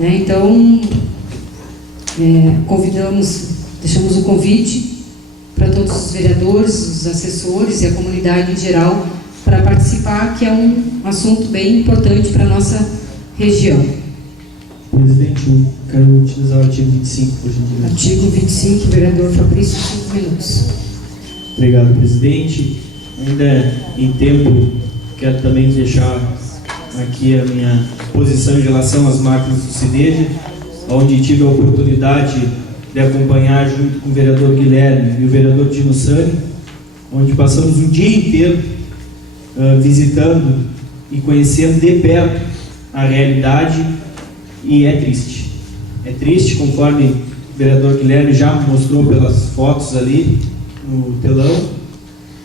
Então, deixamos o convite para todos os vereadores, os assessores e a comunidade em geral para participar, que é um assunto bem importante para a nossa região. Presidente, eu quero utilizar o artigo 25, por gentileza. Artigo 25, vereador Fabrício, 5 minutos. Obrigado, presidente. Ainda em tempo, quero também deixar aqui a minha posição em relação às máquinas do Cineja, onde tive a oportunidade de acompanhar junto com o vereador Guilherme e o vereador Dino Sani, onde passamos um dia inteiro visitando e conhecendo de perto a realidade, e é triste. É triste, conforme o vereador Guilherme já mostrou pelas fotos ali no telão.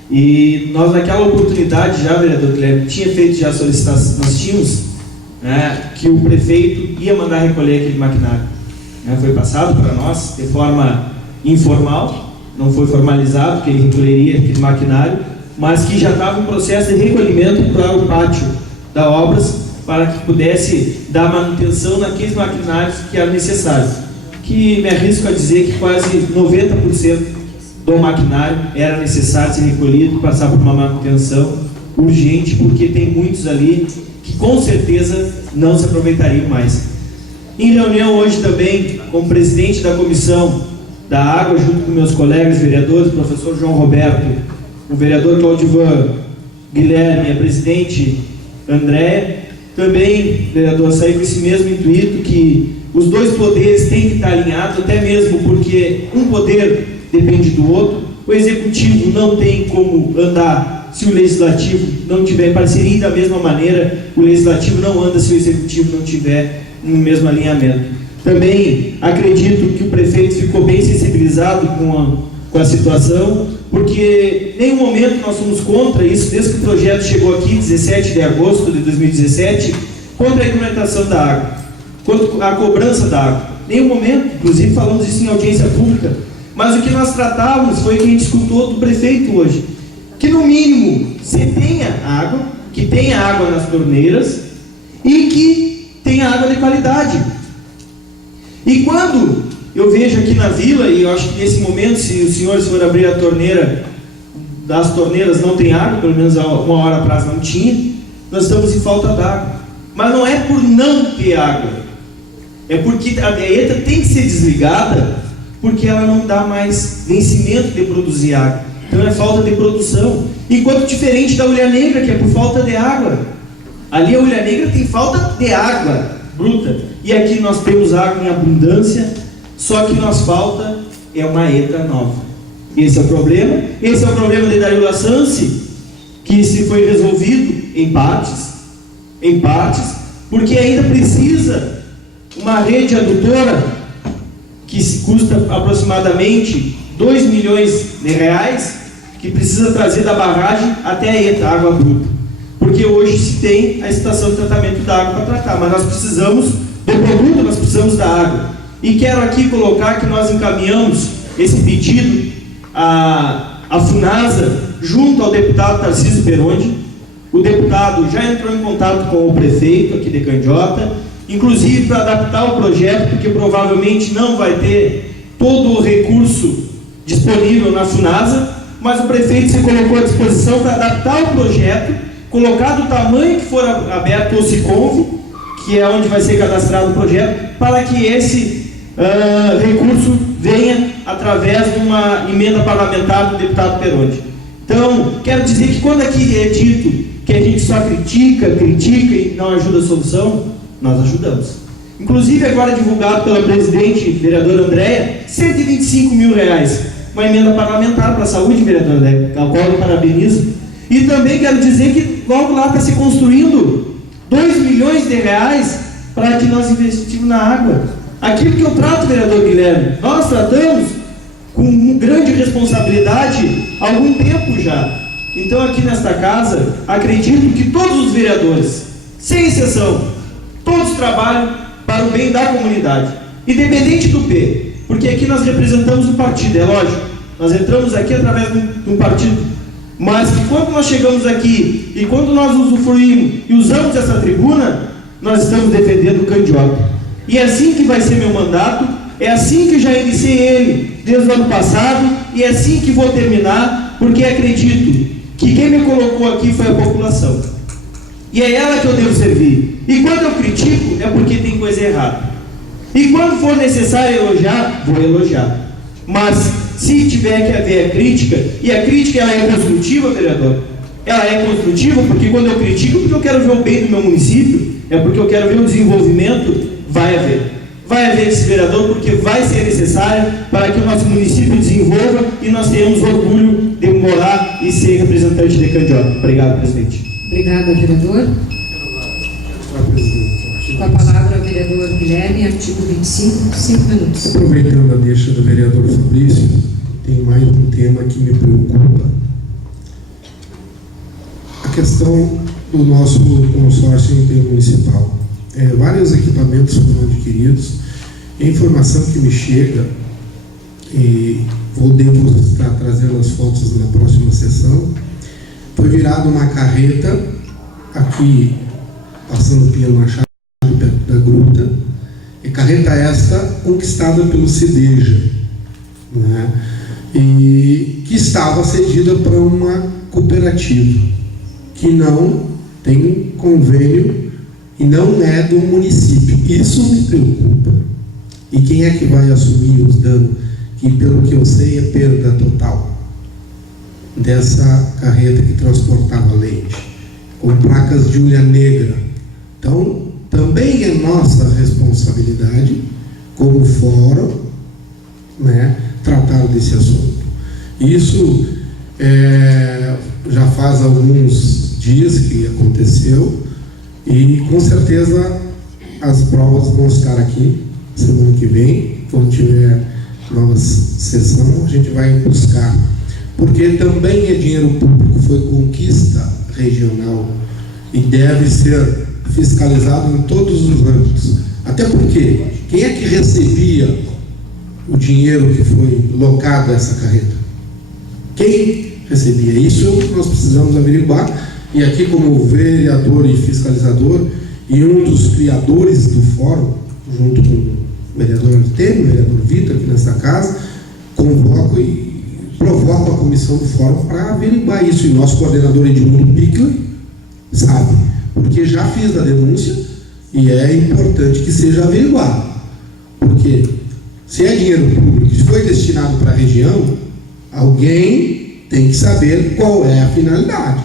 E nós, naquela oportunidade, já, vereador Guilherme, tinha feito já a solicitação, nós tínhamos que o prefeito ia mandar recolher aquele maquinário. Foi passado para nós de forma informal, não foi formalizado que ele recolheria aquele maquinário, mas que já estava em processo de recolhimento para o pátio da obras, para que pudesse dar manutenção naqueles maquinários que eram necessários. Que me arrisco a dizer que quase 90% do maquinário era necessário ser recolhido, passar por uma manutenção urgente, porque tem muitos ali que com certeza não se aproveitariam mais. Em reunião hoje também, como presidente da Comissão da Água, junto com meus colegas vereadores, o professor João Roberto, o vereador Claudivan Guilherme, a presidente Andréia, também, vereador, saí com esse mesmo intuito, que os dois poderes têm que estar alinhados, até mesmo porque um poder depende do outro. O executivo não tem como andar se o legislativo não tiver parceria, e da mesma maneira o legislativo não anda se o executivo não tiver no mesmo alinhamento. Também acredito que o prefeito ficou bem sensibilizado com a situação, porque em nenhum momento nós somos contra isso, desde que o projeto chegou aqui, 17 de agosto de 2017, contra a implementação da água, contra a cobrança da água. Em nenhum momento, inclusive falamos isso em audiência pública, mas o que nós tratávamos foi o que a gente escutou do prefeito hoje, que no mínimo se tenha água, que tenha água nas torneiras e que tenha água de qualidade. E quando eu vejo aqui na vila, e eu acho que nesse momento, se os senhores forem abrir a torneira, das torneiras não tem água, pelo menos há uma hora atrás não tinha, nós estamos em falta d'água. Mas não é por não ter água, é porque a ETA tem que ser desligada, porque ela não dá mais vencimento de produzir água. Então é falta de produção. Enquanto diferente da Ulha Negra, que é por falta de água. Ali a Ulha Negra tem falta de água bruta. E aqui nós temos água em abundância, só que nos falta é uma ETA nova. Esse é o problema. Esse é o problema de Dario Lassance, que se foi resolvido em partes, porque ainda precisa uma rede adutora que custa aproximadamente 2 milhões de reais, que precisa trazer da barragem até a ETA, água bruta. Porque hoje se tem a estação de tratamento da água para tratar, mas nós precisamos do produto, nós precisamos da água. E quero aqui colocar que nós encaminhamos esse pedido à FUNASA, junto ao deputado Tarcísio Perondi. O deputado já entrou em contato com o prefeito aqui de Candiota, inclusive para adaptar o projeto, porque provavelmente não vai ter todo o recurso disponível na Funasa, mas o prefeito se colocou à disposição para adaptar o projeto, colocar do tamanho que for aberto o SICONV, que é onde vai ser cadastrado o projeto, para que esse recurso venha através de uma emenda parlamentar do deputado Perotti. Então, quero dizer que quando aqui é dito que a gente só critica e não ajuda a solução, nós ajudamos. Inclusive, agora divulgado pela presidente, vereadora Andréia, R$125 mil, uma emenda parlamentar para a saúde, vereadora Andréia, a qual eu parabenizo. E também quero dizer que logo lá está se construindo R$2 milhões para que nós investimos na água. Aquilo que eu trato, vereador Guilherme, nós tratamos com grande responsabilidade há algum tempo já. Então, aqui nesta casa, acredito que todos os vereadores, sem exceção, todos trabalham para o bem da comunidade, independente do P, porque aqui nós representamos um partido, é lógico, nós entramos aqui através de um partido, mas que quando nós chegamos aqui e quando nós usufruímos e usamos essa tribuna, nós estamos defendendo o candidato. E é assim que vai ser meu mandato, é assim que já iniciei ele desde o ano passado, e é assim que vou terminar, porque acredito que quem me colocou aqui foi a população. E é ela que eu devo servir. E quando eu critico, é porque tem coisa errada. E quando for necessário elogiar, vou elogiar. Mas se tiver que haver a crítica, e a crítica ela é construtiva, vereador, ela é construtiva porque quando eu critico, porque eu quero ver o bem do meu município, é porque eu quero ver o desenvolvimento, vai haver. Vai haver esse vereador porque vai ser necessário para que o nosso município desenvolva e nós tenhamos orgulho de morar e ser representante de Candiota. Obrigado, presidente. Obrigada, vereador. Com a palavra, o vereador Guilherme, artigo 25, 5 minutos. Aproveitando a deixa do vereador Fabrício, tem mais um tema que me preocupa. A questão do nosso consórcio intermunicipal. Vários equipamentos foram adquiridos. A informação que me chega, e devo estar trazendo as fotos na próxima sessão, foi virada uma carreta aqui, passando pelo Machado, perto da gruta, e carreta esta conquistada pelo Cedeja, né? E que estava cedida para uma cooperativa, que não tem convênio e não é do município. Isso me preocupa. E quem é que vai assumir os danos? Que, pelo que eu sei, é perda total dessa carreta que transportava leite, com placas de ulha negra. Então, também é nossa responsabilidade, como fórum, né, tratar desse assunto. Isso já faz alguns dias que aconteceu, e com certeza as provas vão estar aqui semana que vem, quando tiver nova sessão, a gente vai buscar, porque também é dinheiro público, foi conquista regional e deve ser fiscalizado em todos os âmbitos. Até porque, quem é que recebia o dinheiro que foi locado a essa carreta? Quem recebia? Isso nós precisamos averiguar. E aqui, como vereador e fiscalizador, e um dos criadores do fórum, junto com o vereador Artemio, o vereador Vitor, aqui nessa casa, convoco e provoco a comissão do fórum para averiguar isso. E nosso coordenador Edmundo Pickler sabe, porque já fiz a denúncia e é importante que seja averiguado. Porque se é dinheiro público que foi destinado para a região, alguém tem que saber qual é a finalidade.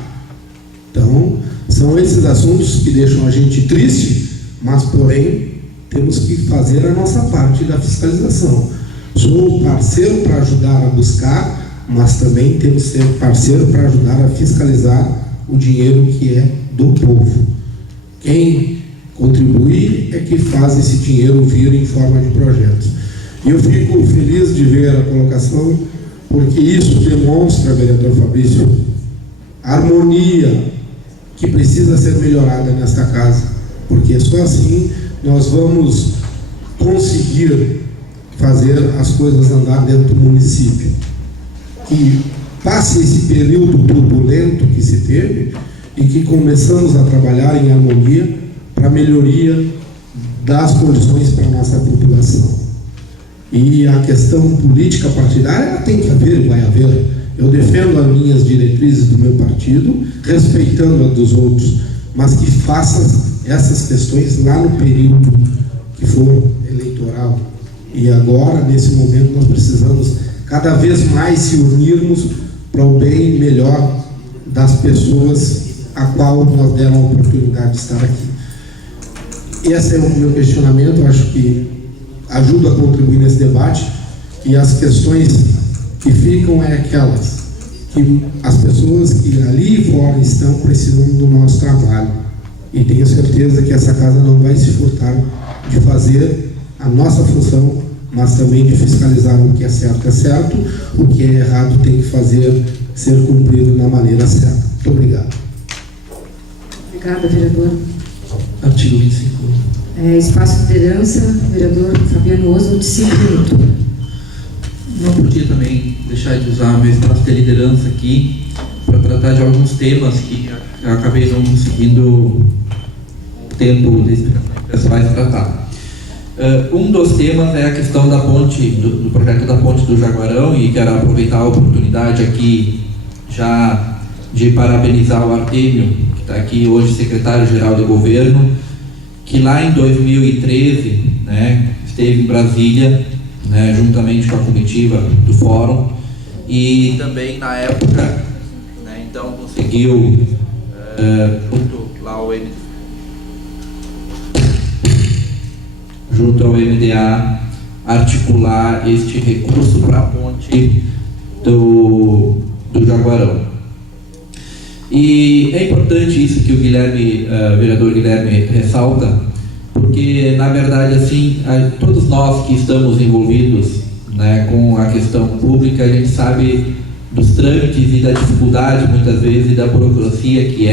Então, são esses assuntos que deixam a gente triste, mas, porém, temos que fazer a nossa parte da fiscalização. Sou parceiro para ajudar a buscar, mas também temos que ser parceiro para ajudar a fiscalizar o dinheiro que é do povo. Quem contribui é que faz esse dinheiro vir em forma de projetos. E eu fico feliz de ver a colocação, porque isso demonstra, vereador Fabrício, a harmonia que precisa ser melhorada nesta casa, porque só assim nós vamos conseguir fazer as coisas andar dentro do município. Que passe esse período turbulento que se teve e que começamos a trabalhar em harmonia para a melhoria das condições para a nossa população. E a questão política partidária ela tem que haver e vai haver. Eu defendo as minhas diretrizes do meu partido, respeitando a dos outros, mas que façam essas questões lá no período que for eleitoral. E agora, nesse momento, nós precisamos cada vez mais se unirmos para o bem melhor das pessoas a qual nós demos a oportunidade de estar aqui. Esse é o meu questionamento, eu acho que ajuda a contribuir nesse debate, e as questões que ficam é aquelas que as pessoas que ali fora estão precisam do nosso trabalho, e tenho certeza que essa casa não vai se furtar de fazer a nossa função, mas também de fiscalizar o que é certo, o que é errado tem que ser cumprido na maneira certa. Muito obrigado. Obrigada, vereador. Artigo 25. Espaço de liderança, vereador Fabiano Oswald, de 5 minutos. Não podia também deixar de usar o meu espaço de liderança aqui para tratar de alguns temas que eu acabei não conseguindo tempo de explicações pessoais tratar. Um dos temas é a questão da ponte, do projeto da ponte do Jaguarão, e quero aproveitar a oportunidade aqui já de parabenizar o Artêmio, que está aqui hoje, secretário-geral do governo, que lá em 2013, esteve em Brasília, juntamente com a comitiva do Fórum, e também na época, então conseguiu, junto ao MDA, articular este recurso para a ponte do Jaguarão. E é importante isso que o vereador Guilherme ressalta, porque, na verdade, assim, todos nós que estamos envolvidos com a questão pública, a gente sabe dos trâmites e da dificuldade, muitas vezes, e da burocracia que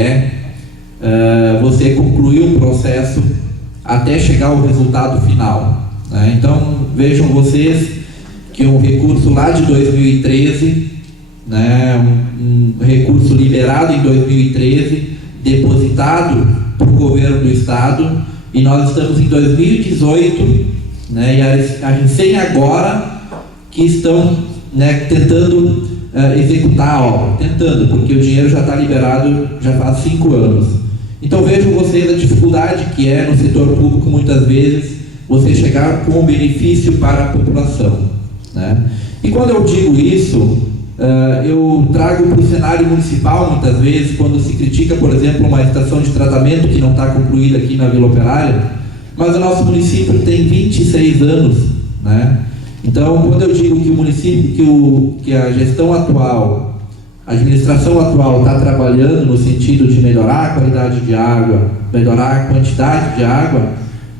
você concluir um processo até chegar ao resultado final. Então, vejam vocês que um recurso lá de 2013, um recurso liberado em 2013, depositado para o governo do Estado, e nós estamos em 2018, e a recém agora que estão tentando executar a obra, porque o dinheiro já está liberado já faz 5 anos. Então vejam vocês a dificuldade que é no setor público, muitas vezes, você chegar com um benefício para a população. E quando eu digo isso, eu trago para o cenário municipal, muitas vezes, quando se critica, por exemplo, uma estação de tratamento que não está concluída aqui na Vila Operária, mas o nosso município tem 26 anos. Então, quando eu digo que o município, que a gestão atual, a administração atual está trabalhando no sentido de melhorar a qualidade de água, melhorar a quantidade de água,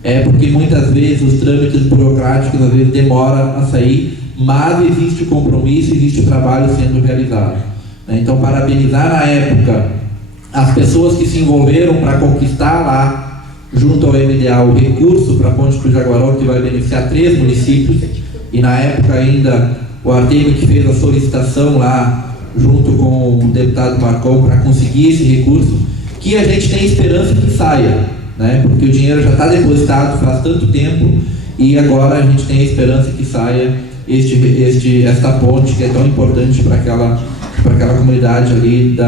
é porque muitas vezes os trâmites burocráticos às vezes demoram a sair, mas existe o compromisso, existe o trabalho sendo realizado. Então, parabenizar na época as pessoas que se envolveram para conquistar lá, junto ao MDA, o recurso para a ponte do Jaguarão, que vai beneficiar 3 municípios, e na época ainda o Artêmio que fez a solicitação lá, junto com o deputado Marcon, para conseguir esse recurso, que a gente tem esperança que saia, porque o dinheiro já está depositado faz tanto tempo, e agora a gente tem a esperança que saia esta ponte que é tão importante para aquela comunidade ali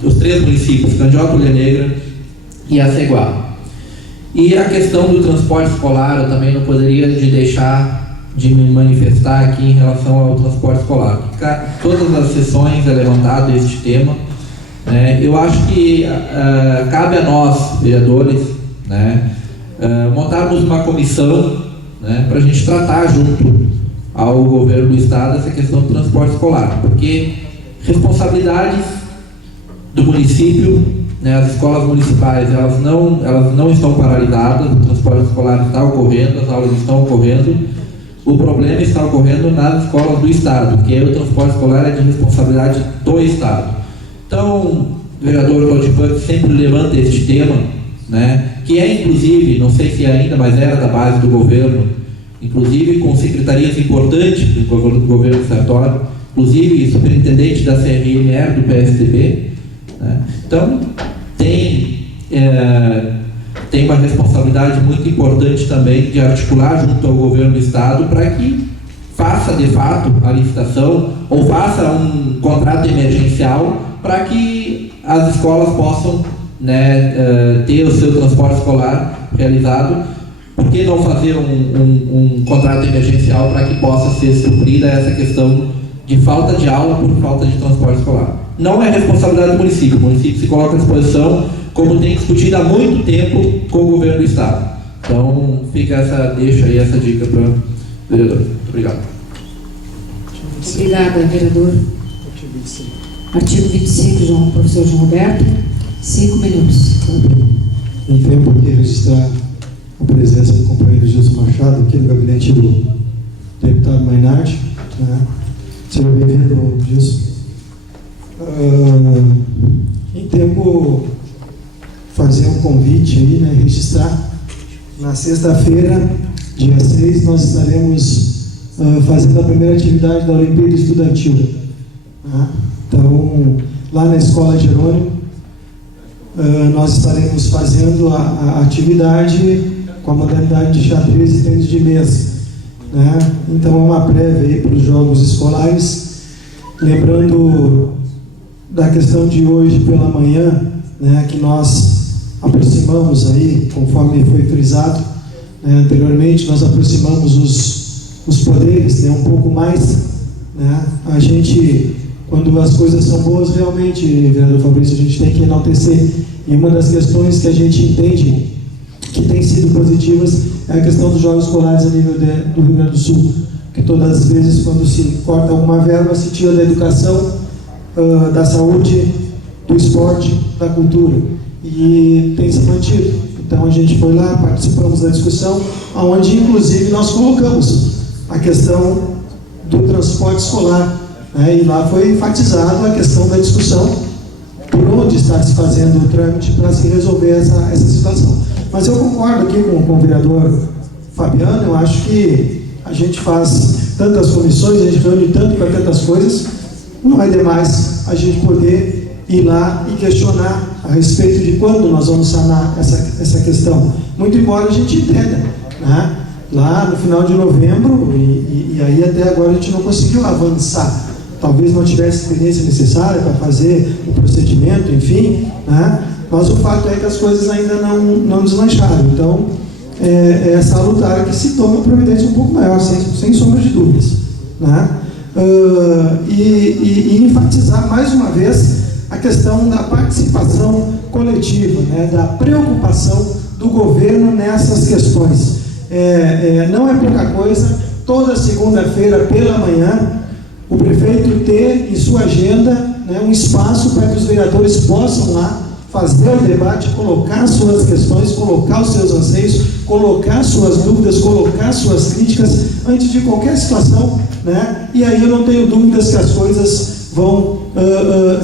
dos 3 municípios, Candiota, Ilha Negra e Aceguá. E a questão do transporte escolar, eu também não poderia deixar de me manifestar aqui em relação ao transporte escolar. Todas as sessões é levantado este tema. Eu acho que cabe a nós, vereadores, montarmos uma comissão para a gente tratar junto ao governo do Estado essa questão do transporte escolar, porque responsabilidades do município, as escolas municipais, elas não estão paralisadas, o transporte escolar está ocorrendo, as aulas estão ocorrendo, o problema está ocorrendo nas escolas do Estado, que o transporte escolar é de responsabilidade do Estado. Então, o vereador Claudio sempre levanta este tema, que é inclusive, não sei se ainda, mas era da base do governo, inclusive com secretarias importantes do governo Sartori, inclusive superintendente da CRMR do PSDB. Então, tem tem uma responsabilidade muito importante também de articular junto ao governo do estado para que faça de fato a licitação ou faça um contrato emergencial para que as escolas possam, né, ter o seu transporte escolar realizado. Por que não fazer um contrato emergencial para que possa ser suprida essa questão de falta de aula por falta de transporte escolar? Não é responsabilidade do município. O município se coloca à disposição, como tem discutido há muito tempo com o governo do estado. Então, deixa aí essa dica para o vereador. Muito obrigado. Obrigada, vereador. Artigo 25, professor João Roberto. 5 minutos. Em tempo de registrar a presença do companheiro Gilson Machado aqui no gabinete do deputado Mainardi, né? Seja bem-vindo, Gilson. Em tempo, fazer um convite aí, né? Registrar. Na sexta-feira, dia 6, nós estaremos fazendo a primeira atividade da Olimpíada Estudantil. Né? Então, lá na Escola Jerônimo, nós estaremos fazendo a atividade com a modalidade de xadrez e tênis de mesa, né? Então é uma prévia aí para os jogos escolares, lembrando da questão de hoje pela manhã, né, que nós aproximamos aí, conforme foi frisado, né, anteriormente, nós aproximamos os poderes, né, um pouco mais, né? A gente, quando as coisas são boas, realmente, vereador Fabrício, a gente tem que enaltecer. E uma das questões que a gente entende que tem sido positivas é a questão dos jogos escolares a nível do Rio Grande do Sul, que todas as vezes, quando se corta alguma verba, se tira da educação, da saúde, do esporte, da cultura, e tem se mantido. Então a gente foi lá, participamos da discussão, onde inclusive nós colocamos a questão do transporte escolar, né? E lá foi enfatizado a questão da discussão por onde está se fazendo o trâmite para se resolver essa situação. Mas eu concordo aqui com o vereador Fabiano. Eu acho que a gente faz tantas comissões, a gente reúne tanto para tantas coisas, não é demais a gente poder ir lá e questionar a respeito de quando nós vamos sanar essa questão. Muito embora a gente entenda, né? Lá no final de novembro, e aí até agora a gente não conseguiu avançar. Talvez não tivesse experiência necessária para fazer o procedimento, enfim, né? Mas o fato é que as coisas ainda não deslancharam. Então, é salutar que se tome uma providência um pouco maior, sem sombra de dúvidas, né? E enfatizar mais uma vez a questão da participação coletiva, né? Da preocupação do governo nessas questões. Não é pouca coisa, toda segunda-feira pela manhã, o prefeito ter em sua agenda, né, um espaço para que os vereadores possam lá fazer o debate, colocar suas questões, colocar os seus anseios, colocar suas dúvidas, colocar suas críticas antes de qualquer situação, né? E aí eu não tenho dúvidas que as coisas vão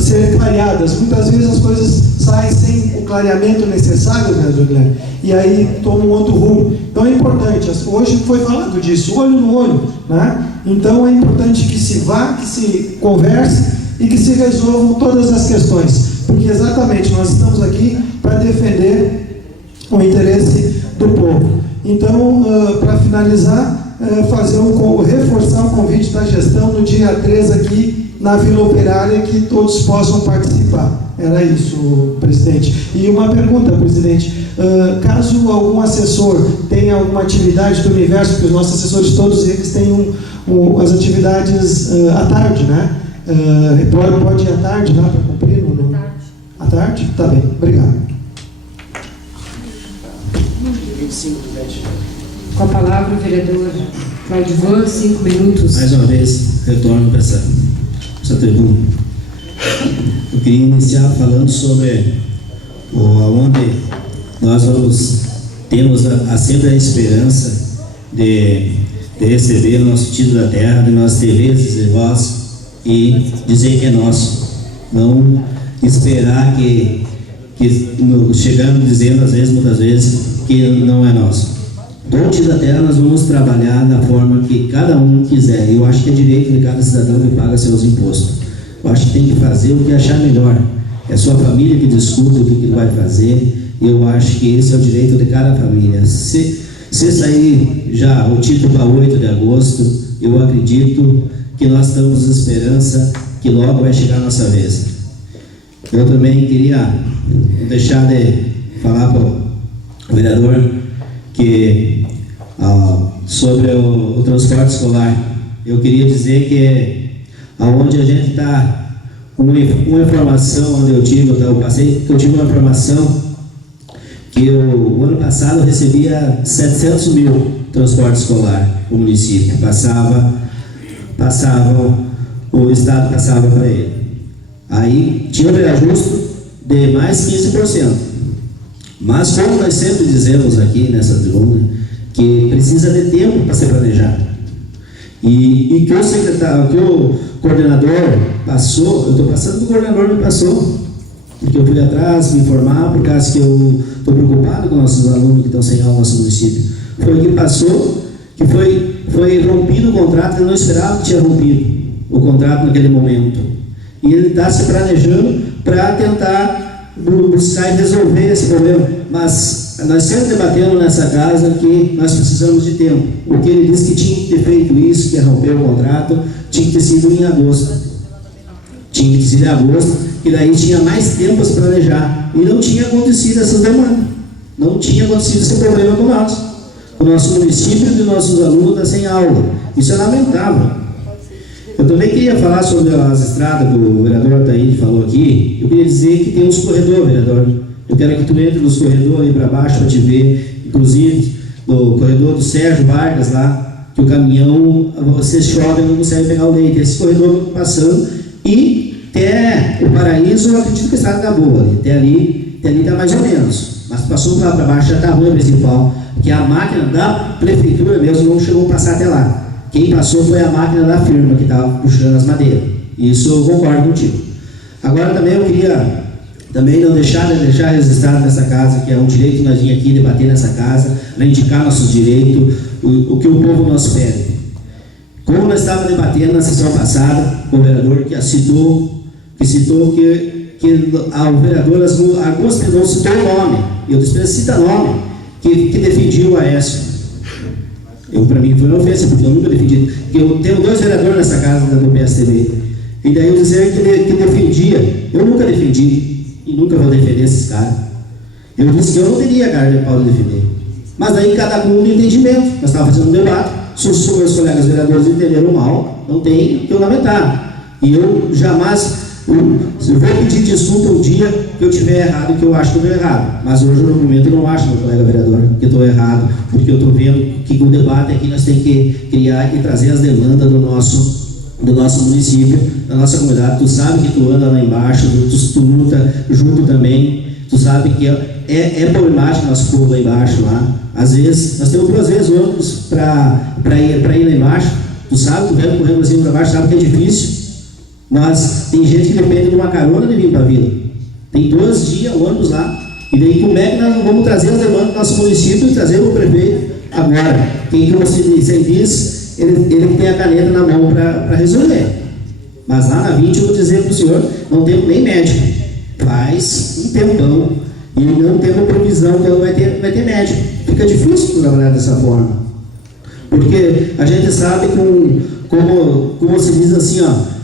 ser clareadas. Muitas vezes as coisas saem sem o clareamento necessário, né, Guilherme? E aí tomam um outro rumo. Então é importante, hoje foi falado disso, olho no olho, né? Então é importante que se vá, que se converse e que se resolvam todas as questões, porque exatamente nós estamos aqui para defender o interesse do povo. Então, para finalizar, reforçar o convite da gestão no dia 3 aqui na Vila Operária, que todos possam participar. Era isso, presidente. E uma pergunta, presidente. Caso algum assessor tenha alguma atividade do universo, porque os nossos assessores todos eles têm as atividades à tarde, né? Pode ir à tarde lá para cumprir? À tarde? Tá bem, obrigado. 25 do 10. Com a palavra o vereador Claudivan, 5 minutos. Mais uma vez, retorno para essa tribuna. Eu queria iniciar falando sobre onde nós temos sempre a esperança de receber o nosso título da terra, de nós ter vezes e voz e dizer que é nosso. Não esperar que chegando dizendo às vezes, muitas vezes, que não é nosso. Com o título da terra nós vamos trabalhar da forma que cada um quiser. Eu acho que é direito de cada cidadão que paga seus impostos. Eu acho que tem que fazer o que achar melhor. É sua família que discute o que vai fazer, Eu acho que esse é o direito de cada família. Se sair já o título para 8 de agosto, eu acredito que nós temos esperança que logo vai chegar a nossa vez. Eu também queria deixar de falar para o vereador que sobre o transporte escolar. Eu queria dizer que aonde a gente está, uma informação onde eu tive uma informação que o ano passado eu recebia 700 mil transporte escolar, o município o Estado passava para ele. Aí tinha um reajuste de mais 15%. Mas como nós sempre dizemos aqui nessa tribuna, que precisa de tempo para se planejar. E que o secretário, que o coordenador passou, eu estou passando do coordenador me passou, porque eu fui atrás me informar, por causa que eu estou preocupado com nossos alunos que estão sem aula no nosso município. Foi o que passou, que foi rompido o contrato, ele não esperava que tinha rompido o contrato naquele momento. E ele está se planejando para tentar buscar e resolver esse problema. Mas nós sempre debatemos nessa casa que nós precisamos de tempo. Porque ele disse que tinha que ter feito isso, que ia romper o contrato, tinha que ter sido em agosto. Tinha que ter sido em agosto, e daí tinha mais tempo para se planejar. E não tinha acontecido essas demandas. Não tinha acontecido esse problema com nós. O nosso município e os nossos alunos estão sem aula. Isso é lamentável. Eu também queria falar sobre as estradas que o vereador Taíde falou aqui. Eu queria dizer que tem uns corredores, vereador. Eu quero que tu entre nos corredores aí para baixo para te ver. Inclusive, no corredor do Sérgio Vargas lá, que o caminhão, você chove e não consegue pegar o leite. Esse corredor passando. E até o Paraíso, eu acredito que a estrada está boa. Até ali está mais ou menos. Mas passou para baixo, já está ruim a principal. Que a máquina da prefeitura mesmo não chegou a passar até lá. Quem passou foi a máquina da firma que estava puxando as madeiras. Isso eu concordo contigo. Agora também eu queria também não deixar registrado nessa casa, que é um direito que nós vimos aqui debater nessa casa, indicar nossos direitos, o que o povo nos pede. Como nós estávamos debatendo na sessão passada, o vereador que citou que o vereador, algumas pessoas citou o nome, e eu disse, cita nome, que defendia o Aécio. Para mim foi uma ofensa, porque eu nunca defendi. Eu tenho 2 vereadores nessa casa do PSDB. E daí eu dizer que defendia. Eu nunca defendi e nunca vou defender esses caras. Eu disse que eu não teria cara de pau de defender. Mas daí cada um tem entendimento. Nós estávamos fazendo um debate. Se os meus colegas vereadores entenderam mal, não tem o que eu lamentar. E eu jamais eu vou pedir desculpa um dia que eu estiver errado e que eu acho que eu estou errado. Mas hoje, no momento, eu não acho, meu colega vereador, que eu estou errado, porque eu estou vendo que o debate aqui nós temos que criar e trazer as demandas do nosso município, da nossa comunidade. Tu sabe que tu anda lá embaixo, tu luta junto também, tu sabe que é problemático nosso povo lá embaixo. Lá. Às vezes, nós temos 2 vezes ônibus para ir lá embaixo. Tu sabe, tu vem correndo assim para baixo, sabe que é difícil. Mas tem gente que depende de uma carona de vir para a vila. Tem 2 dias ônibus lá. E daí como é que nós vamos trazer as demandas do nosso município e trazer o prefeito agora? Quem que você diz, ele tem a caneta na mão para resolver. Mas lá na 20 eu vou dizer para o senhor, não temos nem médico. Faz um tempão e não temos previsão que vai ter médico. Fica difícil trabalhar dessa forma. Porque a gente sabe como se diz assim, ó.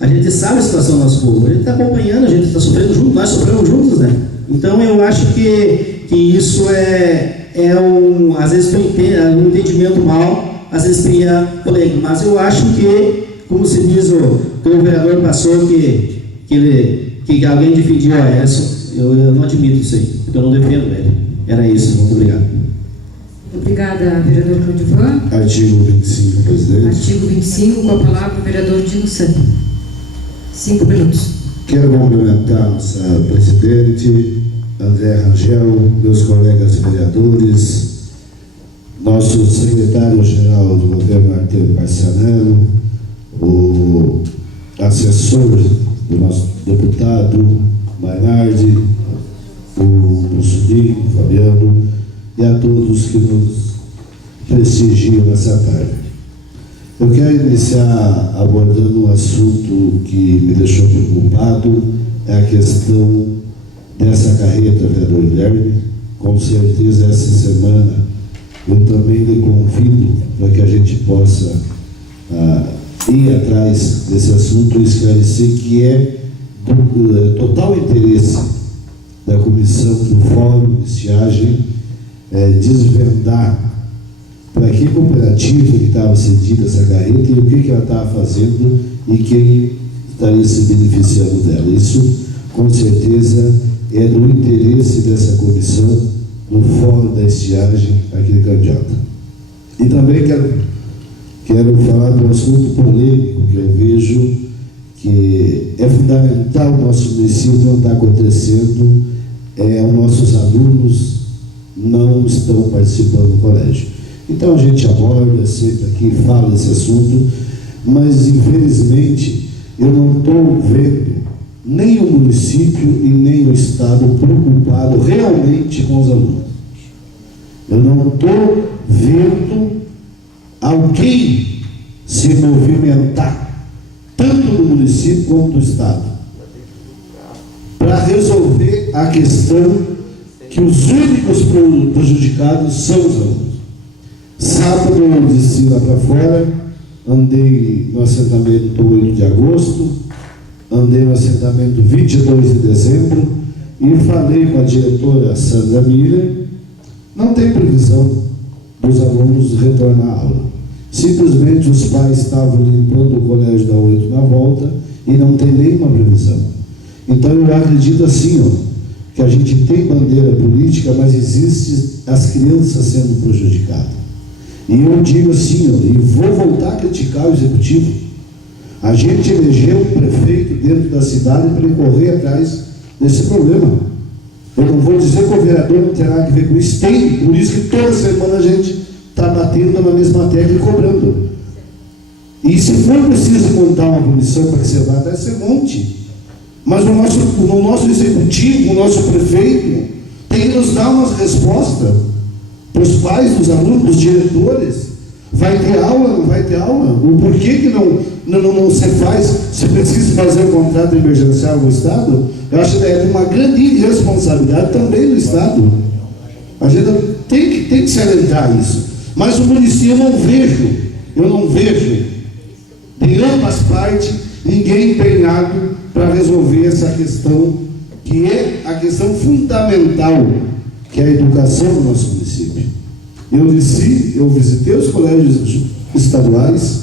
A gente sabe a situação do nosso povo, a gente está acompanhando, a gente está sofrendo junto, nós sofremos juntos, né? Então eu acho que isso às vezes um entendimento mal, às vezes cria polêmica, mas eu acho que, como se diz, que o vereador passou que alguém defendia o Aécio, eu não admito isso aí, porque eu não defendo ele. Era isso, muito obrigado. Obrigada, vereador Claudivan. Artigo 25, presidente. Artigo 25, com a palavra o vereador Dino Santos. 5 minutos. Quero cumprimentar nossa presidente, André Rangel, meus colegas vereadores, nosso secretário-geral do governo, Arthur Parcianello, o assessor do nosso deputado, Mainardi, o sobrinho, Fabiano, e a todos que nos prestigiam nessa tarde. Eu quero iniciar abordando um assunto que me deixou preocupado, é a questão dessa carreta, vereador Guilherme. Com certeza essa semana eu também lhe convido para que a gente possa ir atrás desse assunto e esclarecer que é do total interesse da comissão do Fórum de Estiagem desvendar para que cooperativa que estava cedida essa carreta e o que ela estava fazendo e quem estaria se beneficiando dela. Isso, com certeza, é do interesse dessa comissão no Fórum da Estiagem aqui de Candiota. E também quero falar de um assunto polêmico que eu vejo que é fundamental o nosso município não está acontecendo, os nossos alunos não estão participando do colégio. Então a gente aborda sempre aqui, fala desse assunto, mas infelizmente eu não estou vendo nem o município e nem o Estado preocupado realmente com os alunos. Eu não estou vendo alguém se movimentar, tanto do município como do Estado, para resolver a questão que os únicos prejudicados são os alunos. Sábado eu desci lá para fora, andei no assentamento 8 de agosto, andei no assentamento 22 de dezembro e falei com a diretora Sandra Miller. Não tem previsão dos alunos retornar à aula. Simplesmente os pais estavam limpando o colégio da 8 na volta e não tem nenhuma previsão. Então eu acredito assim, que a gente tem bandeira política, mas existe as crianças sendo prejudicadas. E eu digo assim, e vou voltar a criticar o executivo. A gente elegeu um prefeito dentro da cidade para ele correr atrás desse problema. Eu não vou dizer que o vereador não terá que ver com isso, tem, por isso que toda semana a gente está batendo na mesma tecla e cobrando. E se for preciso montar uma comissão para que você vá até você monte. Mas o nosso executivo, o nosso prefeito, tem que nos dar umas respostas para os pais dos alunos, dos diretores. Vai ter aula, não vai ter aula? O porquê que não se faz, se precisa fazer um contrato emergencial no Estado? Eu acho que é uma grande irresponsabilidade também do Estado. A gente tem que se alentar isso. Mas o município eu não vejo de ambas partes ninguém empenhado para resolver essa questão, que é a questão fundamental, que é a educação do nosso município. Eu visitei os colégios estaduais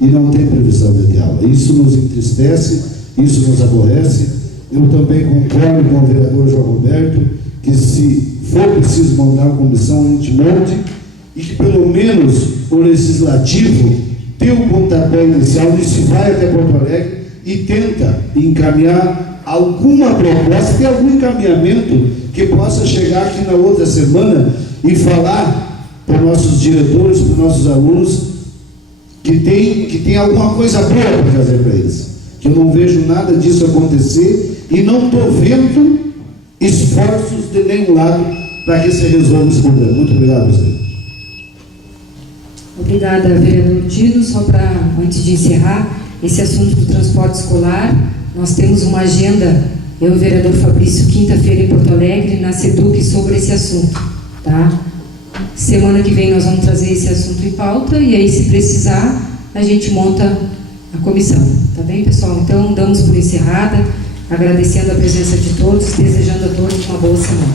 e não tem previsão de ter aula. Isso nos entristece, isso nos aborrece. Eu também concordo com o vereador João Roberto que se for preciso montar uma comissão, a gente monte e que pelo menos o legislativo dê um pontapé inicial e se vai até Porto Alegre e tenta encaminhar alguma proposta, tem algum encaminhamento que possa chegar aqui na outra semana e falar para nossos diretores, para nossos alunos, que tem alguma coisa boa para fazer para eles. Que eu não vejo nada disso acontecer e não estou vendo esforços de nenhum lado para que se resolva esse problema. Muito obrigado, presidente. Obrigada, vereador Dino. Só para, antes de encerrar, esse assunto do transporte escolar, nós temos uma agenda, eu e o vereador Fabrício, quinta-feira em Porto Alegre, na SEDUC, sobre esse assunto, tá? Semana que vem nós vamos trazer esse assunto em pauta e aí, se precisar, a gente monta a comissão, tá bem, pessoal? Então, damos por encerrada, agradecendo a presença de todos, desejando a todos uma boa semana.